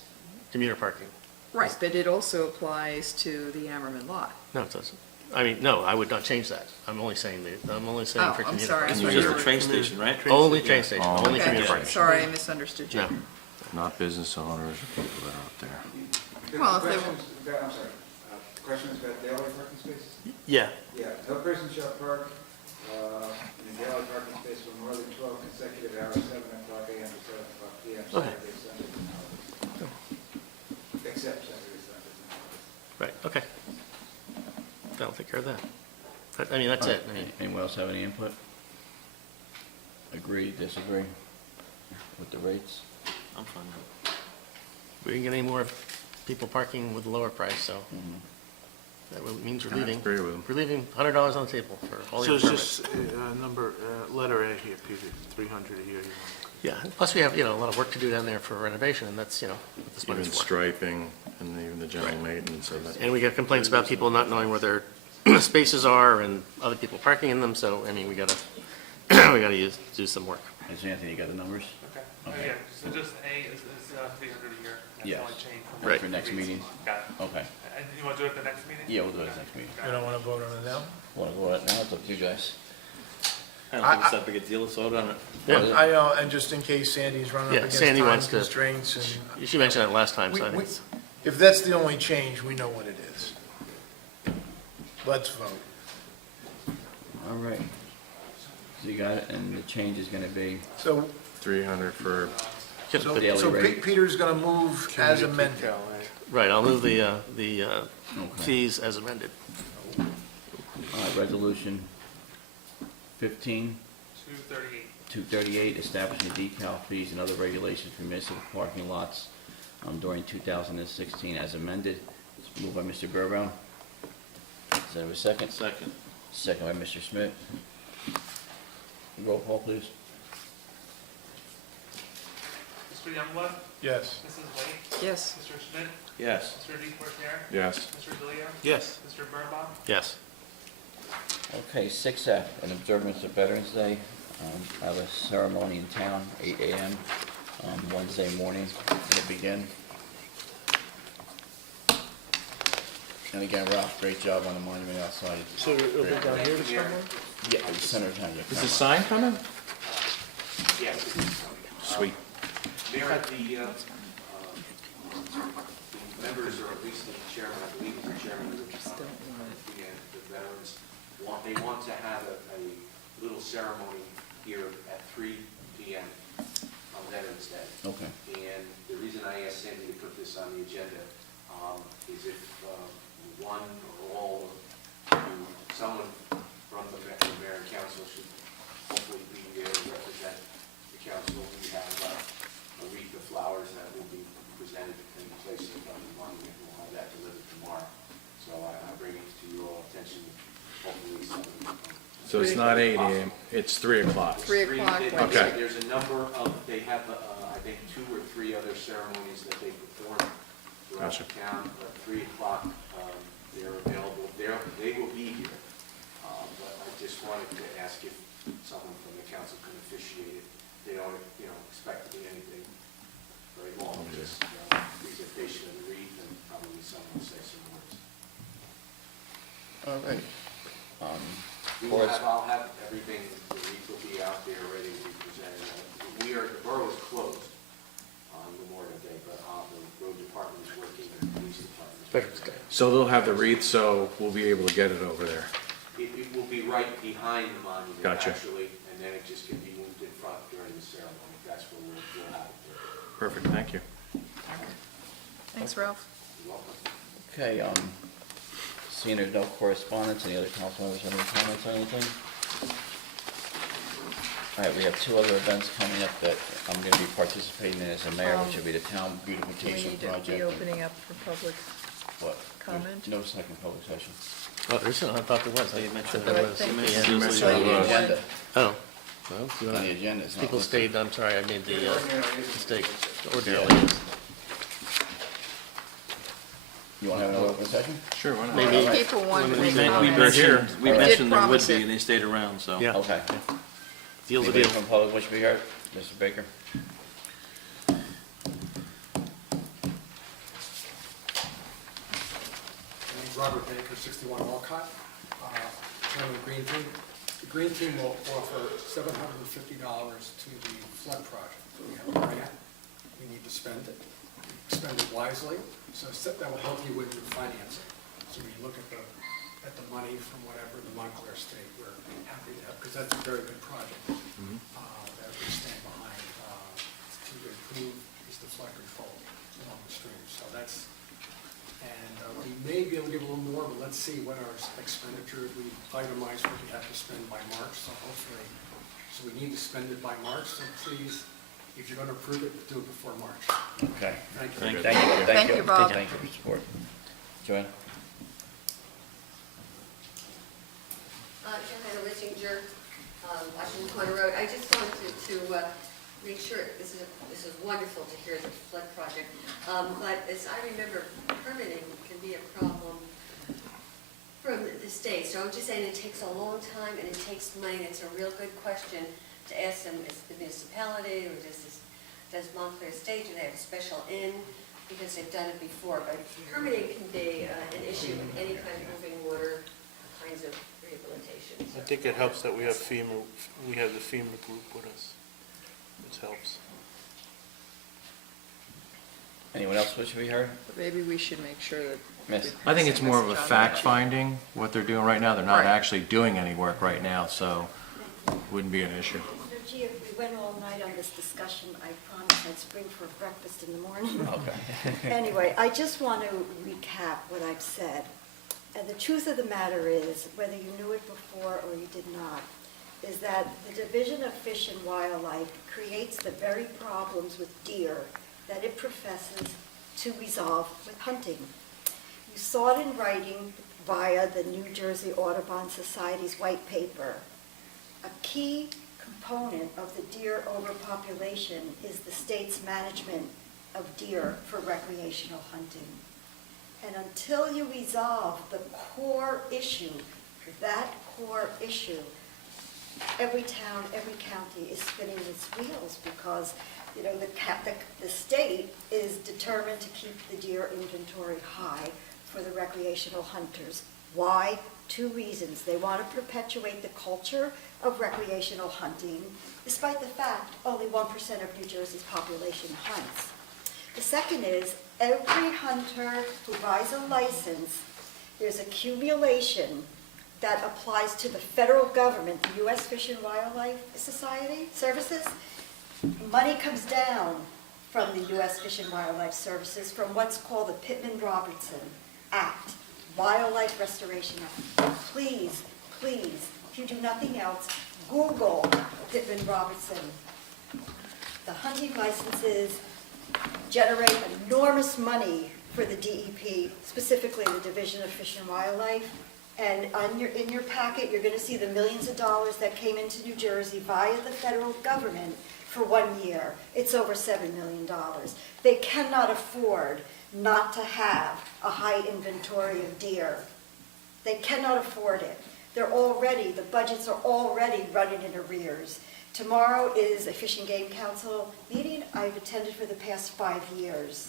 commuter parking. right, but it also applies to the Ammerman lot. No, it doesn't. I mean, no, I would not change that. I'm only saying Oh, for I'm commuter sorry, I parking. thought It's you just were- a train station, right? Only train station, Oh, only Okay, commuter parking. sorry, I misunderstood you. No. Not business owners or people that are out there. The Well, if they questions about- I'm sorry, questions about daily parking spaces? Yeah, Yeah, no person shall park in a daily parking space for more than 12 consecutive hours, 7 o'clock AM to 7 o'clock PM, Okay. Saturday, Sundays, and holidays. Except Saturday, Sundays, and holidays. right, okay. That'll take care of that. I mean, that's it. I mean, Anyone else have any input? Agree, disagree with the rates? I'm fine with it. we didn't get any more people parking with a lower price, so that means we're I leaving. agree with him. We're leaving $100 on the table for all So these it's permits. just letter A here, Peter, 300 a year. Yeah, plus we have, a lot of work to do down there for renovation, and that's, what this Even money's for. striping and even the general maintenance of it. And we get complaints about people not knowing where their spaces are and other people parking in them, so, I mean, we gotta, do some work. Is Anthony, you got the numbers? Okay. Okay. Yeah, so just A is 300 a year. That's the Yes. only change from Right. For next meeting? Got it. Okay. And you want to do it at the next meeting? Yeah, we'll do it next meeting. You don't want to vote on it now? Want to go out now? It's up to you guys. I don't think it's that big a deal, let's vote on it. Yeah, I know, and just in case Sandy's running Yeah, up against Sandy time wants to- constraints and. she mentioned that last time, We- so I think we- it's, If that's the only change, we know what it is. Let's vote. All right. So you got it, and the change is gonna be, So, 300 for, so daily so rate. Peter's gonna move as amended. right, I'll move the Okay. fees as amended. Resolution 15, 238. 238, establishing decal fees and other regulations for municipal parking lots during 2016 as amended. It's moved by Mr. Gerbound. Is there a second? Second. Second by Mr. Smith. Roll call, please. Mr. Youngblood? Yes. Mrs. White? Yes. Mr. Schmidt? Yes. Mr. DePorter? yes. Mr. DeLeo? Yes. Mr. Birnbaum? Yes. Okay, 6F, in observance of Veterans Day, I have a ceremony in town, 8 a.m. Wednesday morning. It'll begin. And again, Ralph, great job on the monument outside. So it'll be down here somewhere? Yeah, the center of town, yeah. Is the sign coming? Yes. Sweet. Mayor, the members, or at least the chairman, I believe the chairman of the veterans, they want to have a little ceremony here at 3 p.m. on Veterans Day. Okay. And the reason I asked Sandy to put this on the agenda is if one or all, someone from the mayor and council should hopefully be there to represent the council. We have a wreath of flowers that will be presented in place of the monument. We'll have that delivered tomorrow. So I bring it to your attention, hopefully some. So it's not 8 a.m., it's 3 o'clock. 3 o'clock Okay. There's a number of, they have, I think, 2 or 3 other ceremonies that they perform throughout Gotcha. the town. At 3 o'clock, they're available, they will be here. But I just wanted to ask if someone from the council could officiate it. They don't, expect to be anything very long, just presentation of the wreath, and probably someone will say some words. All right. I'll have everything, the wreath will be out there ready to be presented. The borough is closed on Memorial Day, but the road department is working, and the police department is Veterans Day. So they'll have the wreath, so we'll be able to get it over there. It will be right behind the monument, Gotcha. actually, and then it just can be moved in front during the ceremony. That's where we'll have it there. Perfect, thank you. Thanks, Ralph. You're welcome. Okay, seeing there's no correspondence, any other council members have any comments on anything? All right, we have 2 other events coming up that I'm going to be participating in as a mayor, which will be the town We beautification need to project. be opening up for public What? comment. No second public session. Oh, there's, I thought there was. I You mentioned said there I was. think- Yeah. You mentioned On the it was. agenda. Oh, Well, if you On wanna- the agenda, it's not People listed. stayed, I'm sorry, I made the mistake. Yeah. Ordinarily is. You want to have another open session? Sure, why not? Maybe- People wanted to We make men- we comments. mentioned, we We did mentioned there would promise be, it. and they stayed around, so. Yeah. Okay. Deal's a Anybody deal. from the public wish to be heard? Mr. Baker? My name's Robert Baker, 61 Walcott, Chairman of the Green Team. The Green Team will offer $750 to the flood project. We have a grant, we need to spend it wisely, so that will help you with your financing. So when you look at the money from whatever the Montclair State, we're happy to have, because that's a very good project that we stand behind to improve is the flood control along the stream. So that's, and we may be able to give a little more, but let's see what our expenditures, we itemize what we have to spend by March, so hopefully, so we need to spend it by March, so please, if you're going to approve it, do it before March. Okay. Thank you. Thank you. Thank you, Bob. Thank you for your support. Joanne? Joanna Lissinger, Washington Corner Road. I just wanted to make sure, this is wonderful to hear the flood project, but as I remember, permitting can be a problem from the state. So I'm just saying it takes a long time and it takes money. It's a real good question to ask them, is the municipality or does Montclair State, do they have a special inn? Because they've done it before, but permitting can be an issue in any kind of moving water kinds of rehabilitation. I think it helps that we have the FEMA group with us. It helps. Anyone else wish to be heard? Maybe we should make sure that. Miss? I think it's more of a Message on fact that. finding, what they're doing right now. They're not Right. actually doing any work right now, so wouldn't be an issue. Gee, if we went all night on this discussion, I promise I'd spring for breakfast in the morning. Okay. Anyway, I just want to recap what I've said. And the truth of the matter is, whether you knew it before or you did not, is that the Division of Fish and Wildlife creates the very problems with deer that it professes to resolve with hunting. You saw it in writing via the New Jersey Audubon Society's white paper. A key component of the deer overpopulation is the state's management of deer for recreational hunting. And until you resolve the core issue, that core issue, every town, every county is spinning its wheels because, you know, the state is determined to keep the deer inventory high for the recreational hunters. Why? Two reasons. They want to perpetuate the culture of recreational hunting, despite the fact only 1% of New Jersey's population hunts. The second is, every hunter who buys a license, there's accumulation that applies to the federal government, the U.S. Fish and Wildlife Society Services. Money comes down from the U.S. Fish and Wildlife Services from what's called the Pittman-Robertson Act, Wildlife Restoration Act. Please, please, if you do nothing else, Google Pittman-Robertson. The hunting licenses generate enormous money for the DEP, specifically the Division of Fish and Wildlife. And in your packet, you're going to see the millions of dollars that came into New Jersey via the federal government for 1 year. It's over $7 million. They cannot afford not to have a high inventory of deer. They cannot afford it. The budgets are already running in arrears. Tomorrow is a Fish and Game Council meeting I've attended for the past 5 years.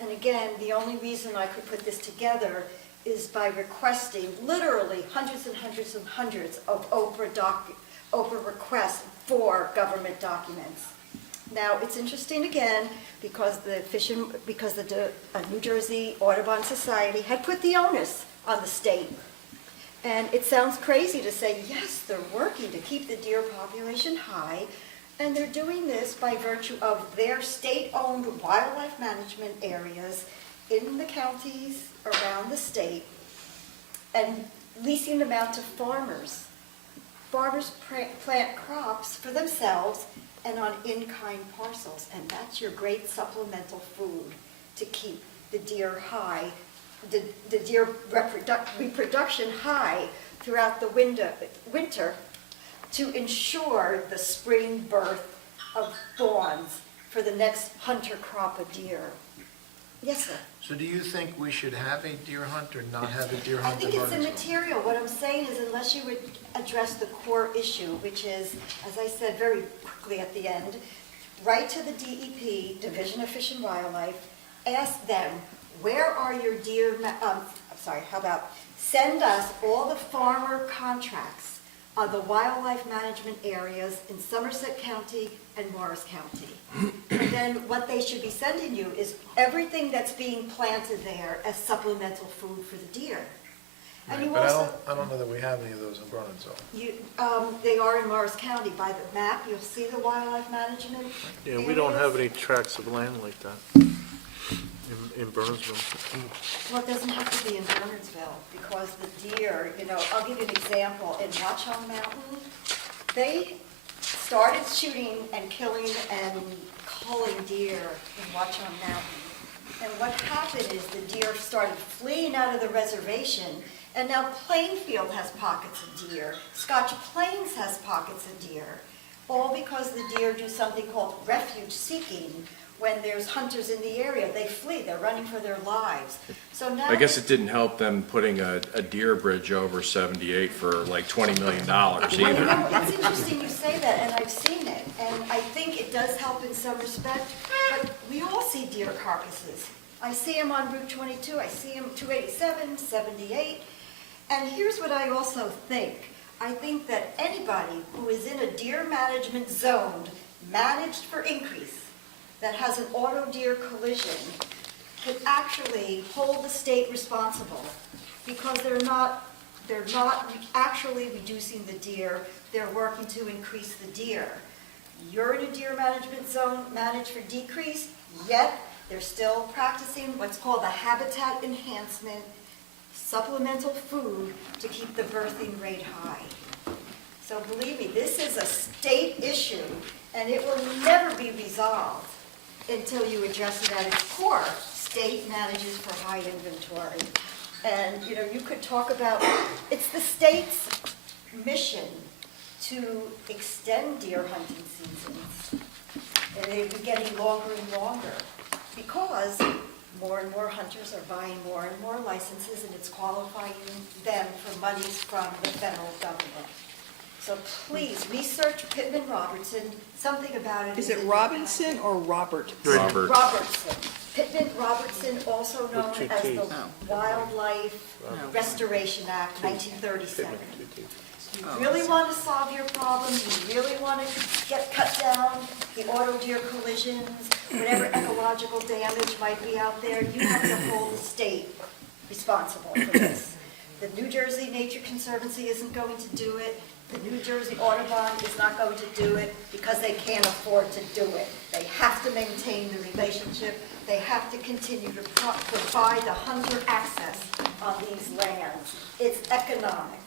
And again, the only reason I could put this together is by requesting literally hundreds and hundreds and hundreds of Oprah requests for government documents. Now, it's interesting again, because the New Jersey Audubon Society had put the onus on the state. And it sounds crazy to say, yes, they're working to keep the deer population high, and they're doing this by virtue of their state-owned wildlife management areas in the counties around the state and leasing them out to farmers. Farmers plant crops for themselves and on in-kind parcels, and that's your great supplemental food to keep the deer high, the deer reproduction high throughout the winter to ensure the spring birth of fawns for the next hunter crop of deer. Yes, sir. So do you think we should have a deer hunt or not have a deer I hunt think in it's Burnsville? immaterial. What I'm saying is unless you would address the core issue, which is, as I said very quickly at the end, write to the DEP, Division of Fish and Wildlife, ask them, where are your deer, how about, send us all the farmer contracts on the wildlife management areas in Somerset County and Morris County. And then what they should be sending you is everything that's being planted there as supplemental food for the deer. And you But also, I don't know that we have any of those in Burnsville. they are in Morris County. By the map, you'll see the wildlife management Yeah, we don't areas. have any tracts of land like that in Burnsville. Well, it doesn't have to be in Burnsville, because the deer, I'll give you an example. In Watchung Mountain, they started shooting and killing and culling deer in Watchung Mountain. And what happened is the deer started fleeing out of the reservation, and now Plainfield has pockets of deer. Scotch Plains has pockets of deer, all because the deer do something called refuge seeking. When there's hunters in the area, they flee, they're running for their lives. So now, I guess it didn't help them putting a deer bridge over 78 for like $20 million either. It's interesting you say that, and I've seen it, and I think it does help in some respect, but we all see deer carcasses. I see them on Route 22, I see them 287, 78, and here's what I also think. I think that anybody who is in a deer management zone, managed for increase, that has an auto deer collision, could actually hold the state responsible, because they're not actually reducing the deer, they're working to increase the deer. You're in a deer management zone, managed for decrease, yet they're still practicing what's called a habitat enhancement, supplemental food to keep the birthing rate high. So believe me, this is a state issue, and it will never be resolved until you address it at its core. State manages for high inventory. And, you could talk about, it's the state's mission to extend deer hunting seasons. And they've been getting longer and longer because more and more hunters are buying more and more licenses, and it's qualifying them for monies from the federal government. So please, research Pittman Robertson, something about it. Is it Robinson or Robert? Robert. Robertson. Pittman Robertson, also known With two as Ts. the Wildlife Restoration Act, 1937. You Oh, really want to solve your problem, you really want to cut down the auto deer collisions, whatever ecological damage might be out there, you have to hold the state responsible for this. The New Jersey Nature Conservancy isn't going to do it. The New Jersey Audubon is not going to do it because they can't afford to do it. They have to maintain the relationship. They have to continue to provide the hunter access on these lands. It's economic.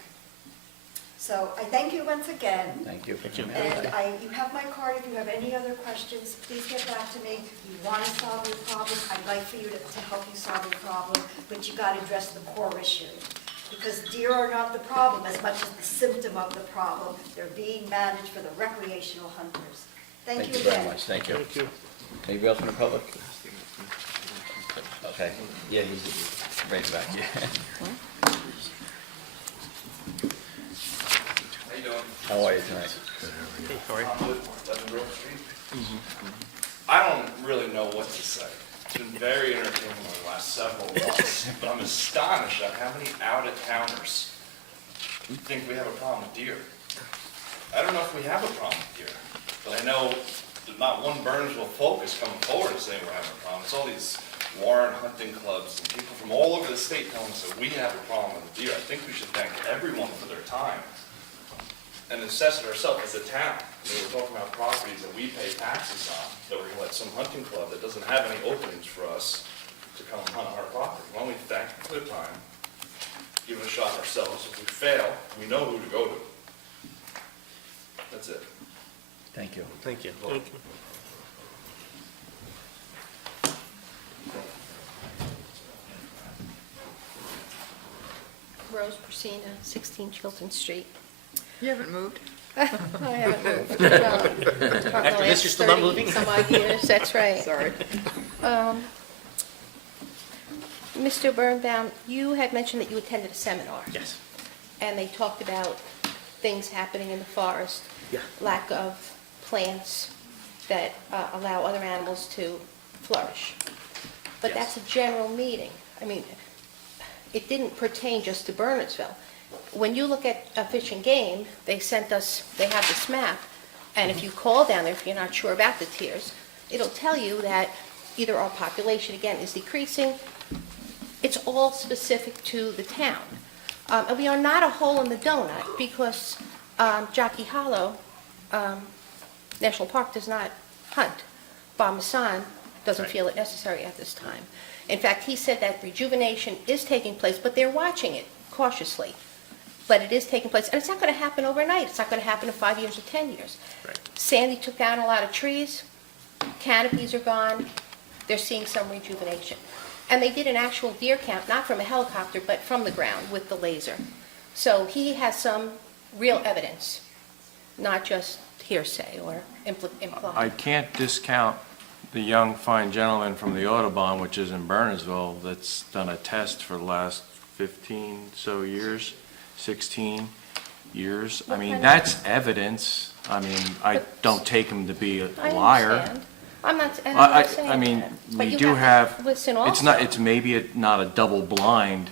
So I thank you once again. Thank you. And you have my card. If you have any other questions, please get back to me. You want to solve your problem, I'd like for you to help you solve your problem, but you got to address the core issue. Because deer are not the problem as much as the symptom of the problem. They're being managed for the recreational hunters. Thank you very again. much, thank you. Thank you. Anybody else from the public? Okay, yeah, he's right back, yeah. How you doing? How are you tonight? I'm with 11 Grove Street. I don't really know what to say. It's been very entertaining over the last several months, but I'm astonished at how many out-of-towners think we have a problem with deer. I don't know if we have a problem with deer, but I know that not one Burnsville focus coming forward and saying we're having a problem. It's all these Warren hunting clubs and people from all over the state telling us that we have a problem with deer. I think we should thank everyone for their time and assess it ourselves as a town. We're talking about properties that we pay taxes on, that we're gonna let some hunting club that doesn't have any openings for us to come hunt our property. Why don't we thank them for their time, give it a shot ourselves. If we fail, we know who to go to. That's it. Thank you. Thank you. Thank you. Rose Persina, 16 Chilton Street. You haven't moved? I haven't moved. No. After this, you're still not moving? Some ideas, that's right. Sorry. Mr. Birnbaum, you had mentioned that you attended a seminar. Yes. And they talked about things happening in the forest. Yeah. Lack of plants that allow other animals to flourish. But Yes. that's a general meeting. I mean, it didn't pertain just to Bernardsville. When you look at Fish and Game, they have this map, and if you call down there, if you're not sure about the tiers, it'll tell you that either our population, again, is decreasing. It's all specific to the town. And we are not a hole in the donut, because Jockey Hollow National Park does not hunt. Bob Masson doesn't feel it necessary at this time. In fact, he said that rejuvenation is taking place, but they're watching it cautiously. But it is taking place, and it's not going to happen overnight. It's not going to happen in 5 years or 10 years. Right. Sandy took down a lot of trees, canopies are gone, they're seeing some rejuvenation. And they did an actual deer count, not from a helicopter, but from the ground with the laser. So he has some real evidence, not just hearsay or implied. I can't discount the young, fine gentleman from the Audubon, which is in Burnsville, that's done a test for the last 15 so years, 16 years. I mean, that's evidence. I mean, I don't take him to be a I liar. understand. I'm not saying I mean, that. But we you do have, to listen it's also. maybe not a double-blind,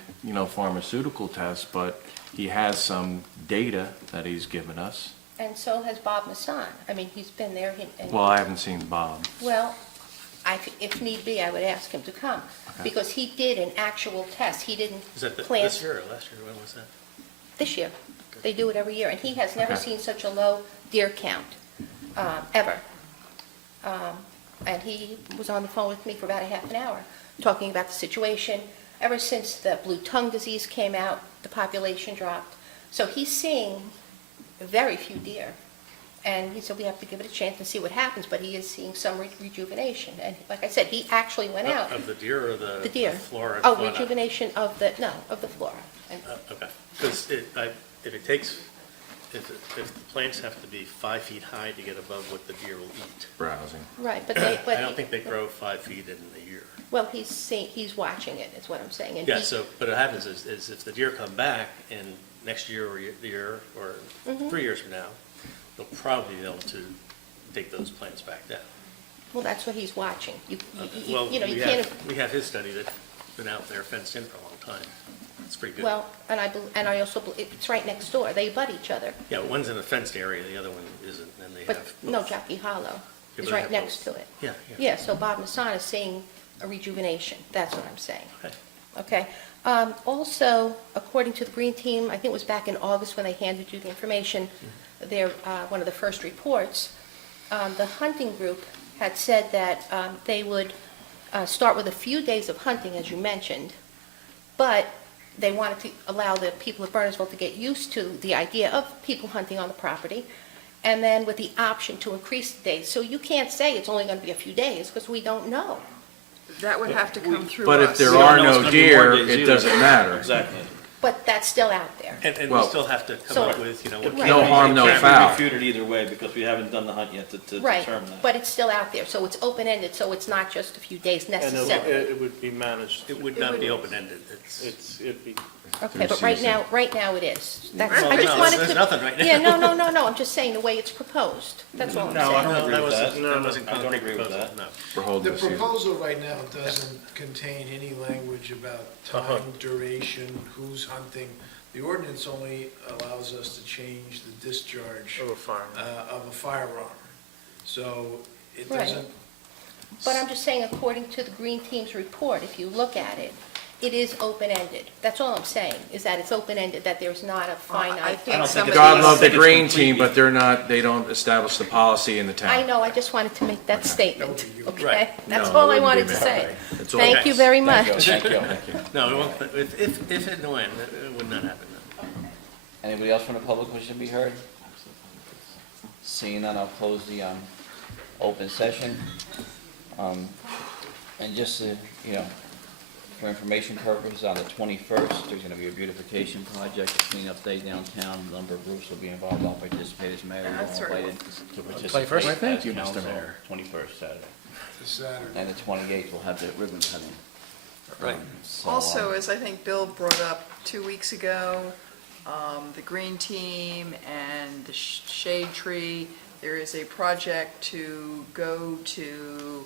pharmaceutical test, but he has some data that he's given us. And so has Bob Masson. I mean, he's been there. Well, I haven't seen Bob. Well, if need be, I would ask him to come, because he did an actual test. He didn't Is that plant. this year or last year? When was that? This year. They do it every year, and he has never seen such a low deer count, ever. And he was on the phone with me for about a half an hour, talking about the situation. Ever since the blue tongue disease came out, the population dropped. So he's seeing very few deer. And he said we have to give it a chance and see what happens, but he is seeing some rejuvenation. And like I said, he actually went out. Of the deer or the? The deer. Flora? Oh, fauna? rejuvenation of the flora. And Okay, because if the plants have to be 5 feet high to get above what the deer will eat. Browsing. Right, I don't think they grow 5 feet in a year. well, he's watching it, is what I'm saying. And Yeah, he- so, but what happens is if the deer come back in next year or the year, or Mhm. 3 years from now, they'll probably be able to take those plants back down. Well, that's what he's watching. Well, You we can't. have his study that's been out there fenced in for a long time. It's pretty good. Well, and I also, it's right next door. They butt each other. Yeah, one's in a fenced area, the other one isn't, and they But have. no, both. Jockey Hollow Yeah, is but they right have next to both. it. Yeah, Yeah, so Bob Masson is seeing a rejuvenation. That's what I'm saying. Okay. Okay. Also, according to the Green Team, I think it was back in August when they handed you the information, their, one of the first reports, the hunting group had said that they would start with a few days of hunting, as you mentioned, but they wanted to allow the people of Burnsville to get used to the idea of people hunting on the property, and then with the option to increase the days. So you can't say it's only going to be a few days, because we don't know. That would have to come through us. But if there We don't are know it's no gonna be more deer, days it either. doesn't matter. Exactly. But that's still out there. And we Well, still have to come so- up with, what Right. No harm, no It can't foul. be refuted either way, because we haven't done the hunt yet to Right, determine that. but it's still out there, so it's open-ended, so it's not just a few days And necessarily. it would be managed. It would not be open-ended. It'd be, Okay, but right now it is. That's, Well, I just no, wanted to. there's nothing right now. Yeah, no, I'm just saying the way it's proposed, that's all I'm No, I don't saying. agree that with wasn't- that. that wasn't I don't concrete agree with proposal, that. no. We're holding The this here. proposal right now doesn't contain any language about time, duration, who's hunting. The ordinance only allows us to change the discharge of a fireman. of a firearm. So it Right. doesn't, But I'm just saying, according to the Green Team's report, if you look at it, it is open-ended. That's all I'm saying, is that it's open-ended, that there's not a I finite. think somebody. God love the it's green team, completely- but they don't establish the policy in the town. I know, I just wanted to make that statement, okay? Right. That's No, all it I wouldn't wanted be to me. say. That's all. Thank you very much. Thank you. No, it won't, if and when, it would not happen, no. Anybody else from the public wishing to be heard? Seeing none, I'll close the open session. And just to, For information purposes, on the 21st, there's going to be a beautification project, a cleanup day downtown. A number of groups will be involved. I'll participate as mayor. You're all That's right. invited to participate. Why, thank as you, Mr. council. Mayor. 21st, Saturday. This Saturday. And the 28th, we'll have the ribbon cutting. Right. So, Also, as I think Bill brought up 2 weeks ago, the Green Team and the Shade Tree, there is a project to go to,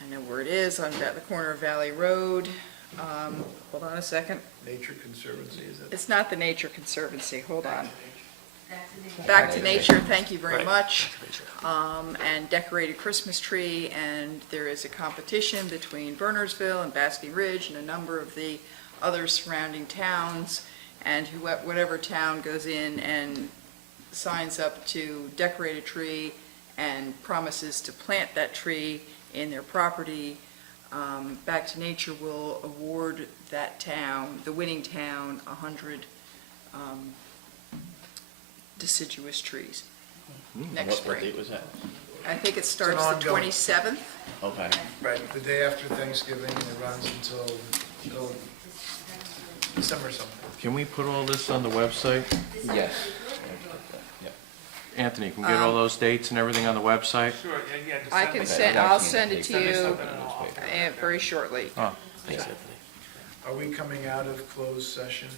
I know where it is, on the corner of Valley Road. Hold on a second. Nature Conservancy, is it? It's not the Nature Conservancy, hold on. Back to Nature, thank you very Right. much. And decorated Christmas tree, and there is a competition between Bernersville and Basking Ridge and a number of the other surrounding towns, and whatever town goes in and signs up to decorate a tree and promises to plant that tree in their property, Back to Nature will award that town, the winning town, 100 deciduous trees next What spring. date was that? I think it starts the ongoing- 27th. Okay. Right, the day after Thanksgiving, and it runs until December something. Can we put all this on the website? Yes. Yep. Anthony, can we get all those dates and everything on the website? Sure, yeah, just I send can me- send, I'll send it to Send me you something and I'll- very shortly. Oh, Thanks, Anthony. Are we coming out of closed session?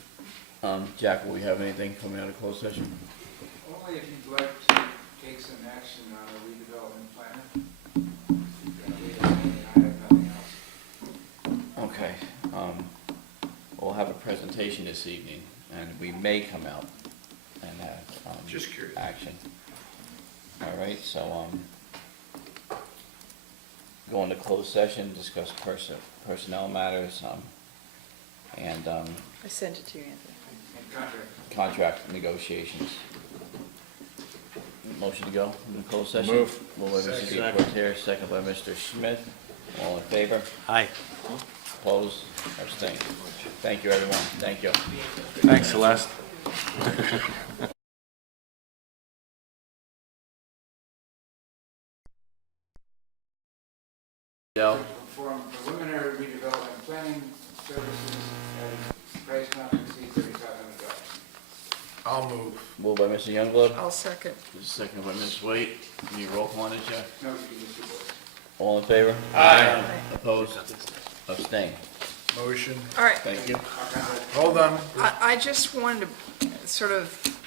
Jack, will we have anything coming out of closed session? Only if you'd like to take some action on a redevelopment plan. I have nothing else. Okay. We'll have a presentation this evening, and we may come out and have Just curious. action. All right, so go into closed session, discuss personnel matters, and I sent it to you, Anthony. And contract. contract negotiations. Motion to go in closed session? Move. Moved by Mr. Second. Deportaire, second by Mr. Smith. All in favor? Aye. Opposed? Abstained. Thank you, everyone. Thank you. Thanks, Celeste. Joe? Perform preliminary redevelopment planning services at a price not to exceed $3,500. I'll move. Moved by Mr. Youngblood, I'll second. second by Ms. Waite. Need roll call on this, Jeff? No, you can just do both. All in favor? Aye. Opposed? Abstained. Motion. All right, Thank you. Hold on. I just wanted to sort of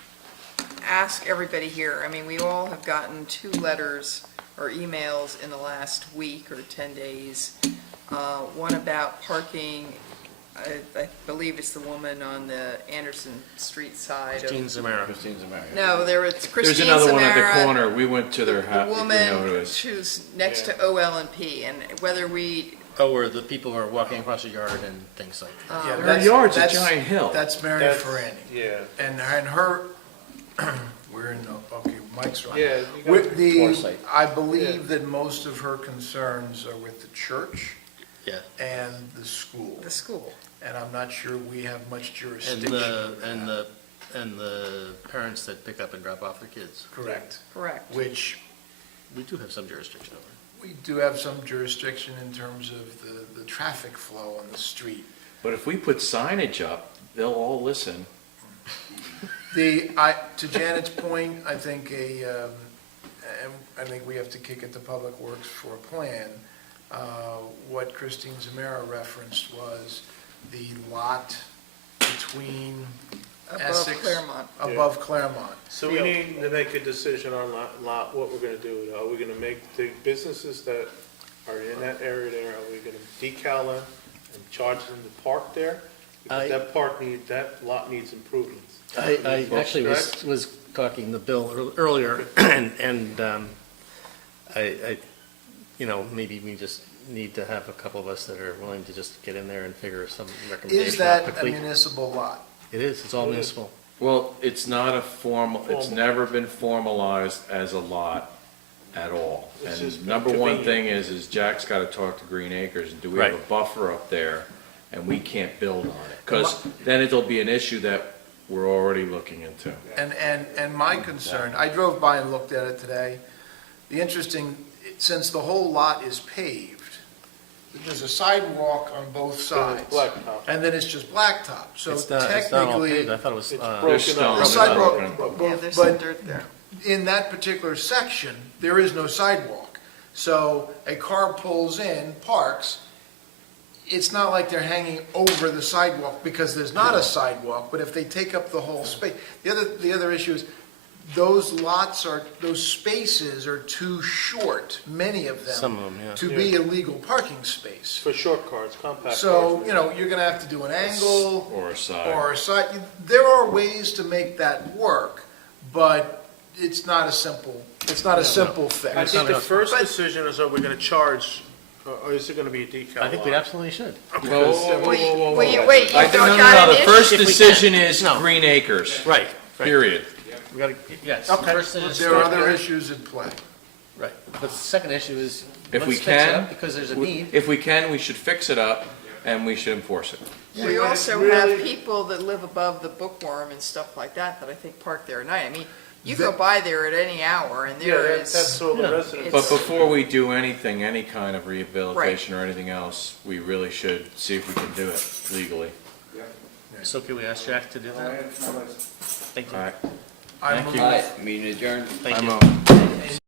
ask everybody here, I mean, we all have gotten 2 letters or emails in the last week or 10 days. One about parking, I believe it's the woman on the Anderson Street side of. Christine Zamara. Christine Zamara. No, it's Christine There's another one at Zamara, the corner. We went to their the house. woman who's next to OL&P, and whether we, Oh, where the people who are walking across the yard and things like that. Yeah, Her that's- yard's a that's- giant hill. That's Mary That's- Ferrandi. Yeah. And her, we're in, okay, Mike's right. Yeah, you got With the, foresight. I believe that most of her concerns are with the church Yeah. and the school. the school. And I'm not sure we have much And jurisdiction. and the parents that pick up and drop off their kids. Correct. Correct. Which We do have some jurisdiction over. we do have some jurisdiction in terms of the traffic flow on the street. But if we put signage up, they'll all listen. To Janet's point, I think I think we have to kick it to Public Works for a plan. What Christine Zamara referenced was the lot between Above Essex. Claremont. Above Claremont. So we need to make a decision on lot, what we're gonna do. Are we gonna make the businesses that are in that area there, are we gonna decal them and charge them to park there? Because that lot needs improvements. I actually was talking to Bill earlier, and maybe we just need to have a couple of us that are willing to just get in there and figure some recommendation Is out that a quickly. municipal lot? It is, it's all municipal. Well, it's not a it's never been formalized as a lot at all. It's just And number one convenient. thing is Jack's gotta talk to Green Acres, and do we have a Right. buffer up there? And we can't build on it, because then it'll be an issue that we're already looking into. And my concern, I drove by and looked at it today. The interesting, since the whole lot is paved, there's a sidewalk on both sides. blacktop. And then it's just blacktop, so It's not all technically. paved. I thought it was, It's uh, broken There's stone. up. The sidewalk, Yeah, there's some but dirt there. in that particular section, there is no sidewalk. So a car pulls in, parks, it's not like they're hanging over the sidewalk because there's not a sidewalk, but if they take up the whole space. The other issue is, those spaces are too short, many of them. Some of them, yeah. To be a legal parking space. For short cars, compact cars. So, you're gonna have to do an angle. Or a side. Or a side. There are ways to make that work, but it's not a simple fix. I think the first But- decision is, are we gonna charge, or is it gonna be a decal? I think we absolutely should. Wait, you I think, don't no, got no, an the first If we decision can. is No. Green Acres. Right. Period. We gotta, yes. Okay, First thing is there are start other there. issues at play. Right. But the second issue is, If we let's fix it can, up because there's a need. If we can, we should fix it up and we should enforce it. We also have people that live above the bookworm and stuff like that I think park there at night. I mean, you go by there at any hour and Yeah, there that's is, all the Yeah. residents. But before we do anything, any kind of rehabilitation or anything else, we really should see if we can do it legally. So can we ask Jack to do that? Thank you. All right. I Thank move- you. All right, meeting adjourned. Thank I'm you. on.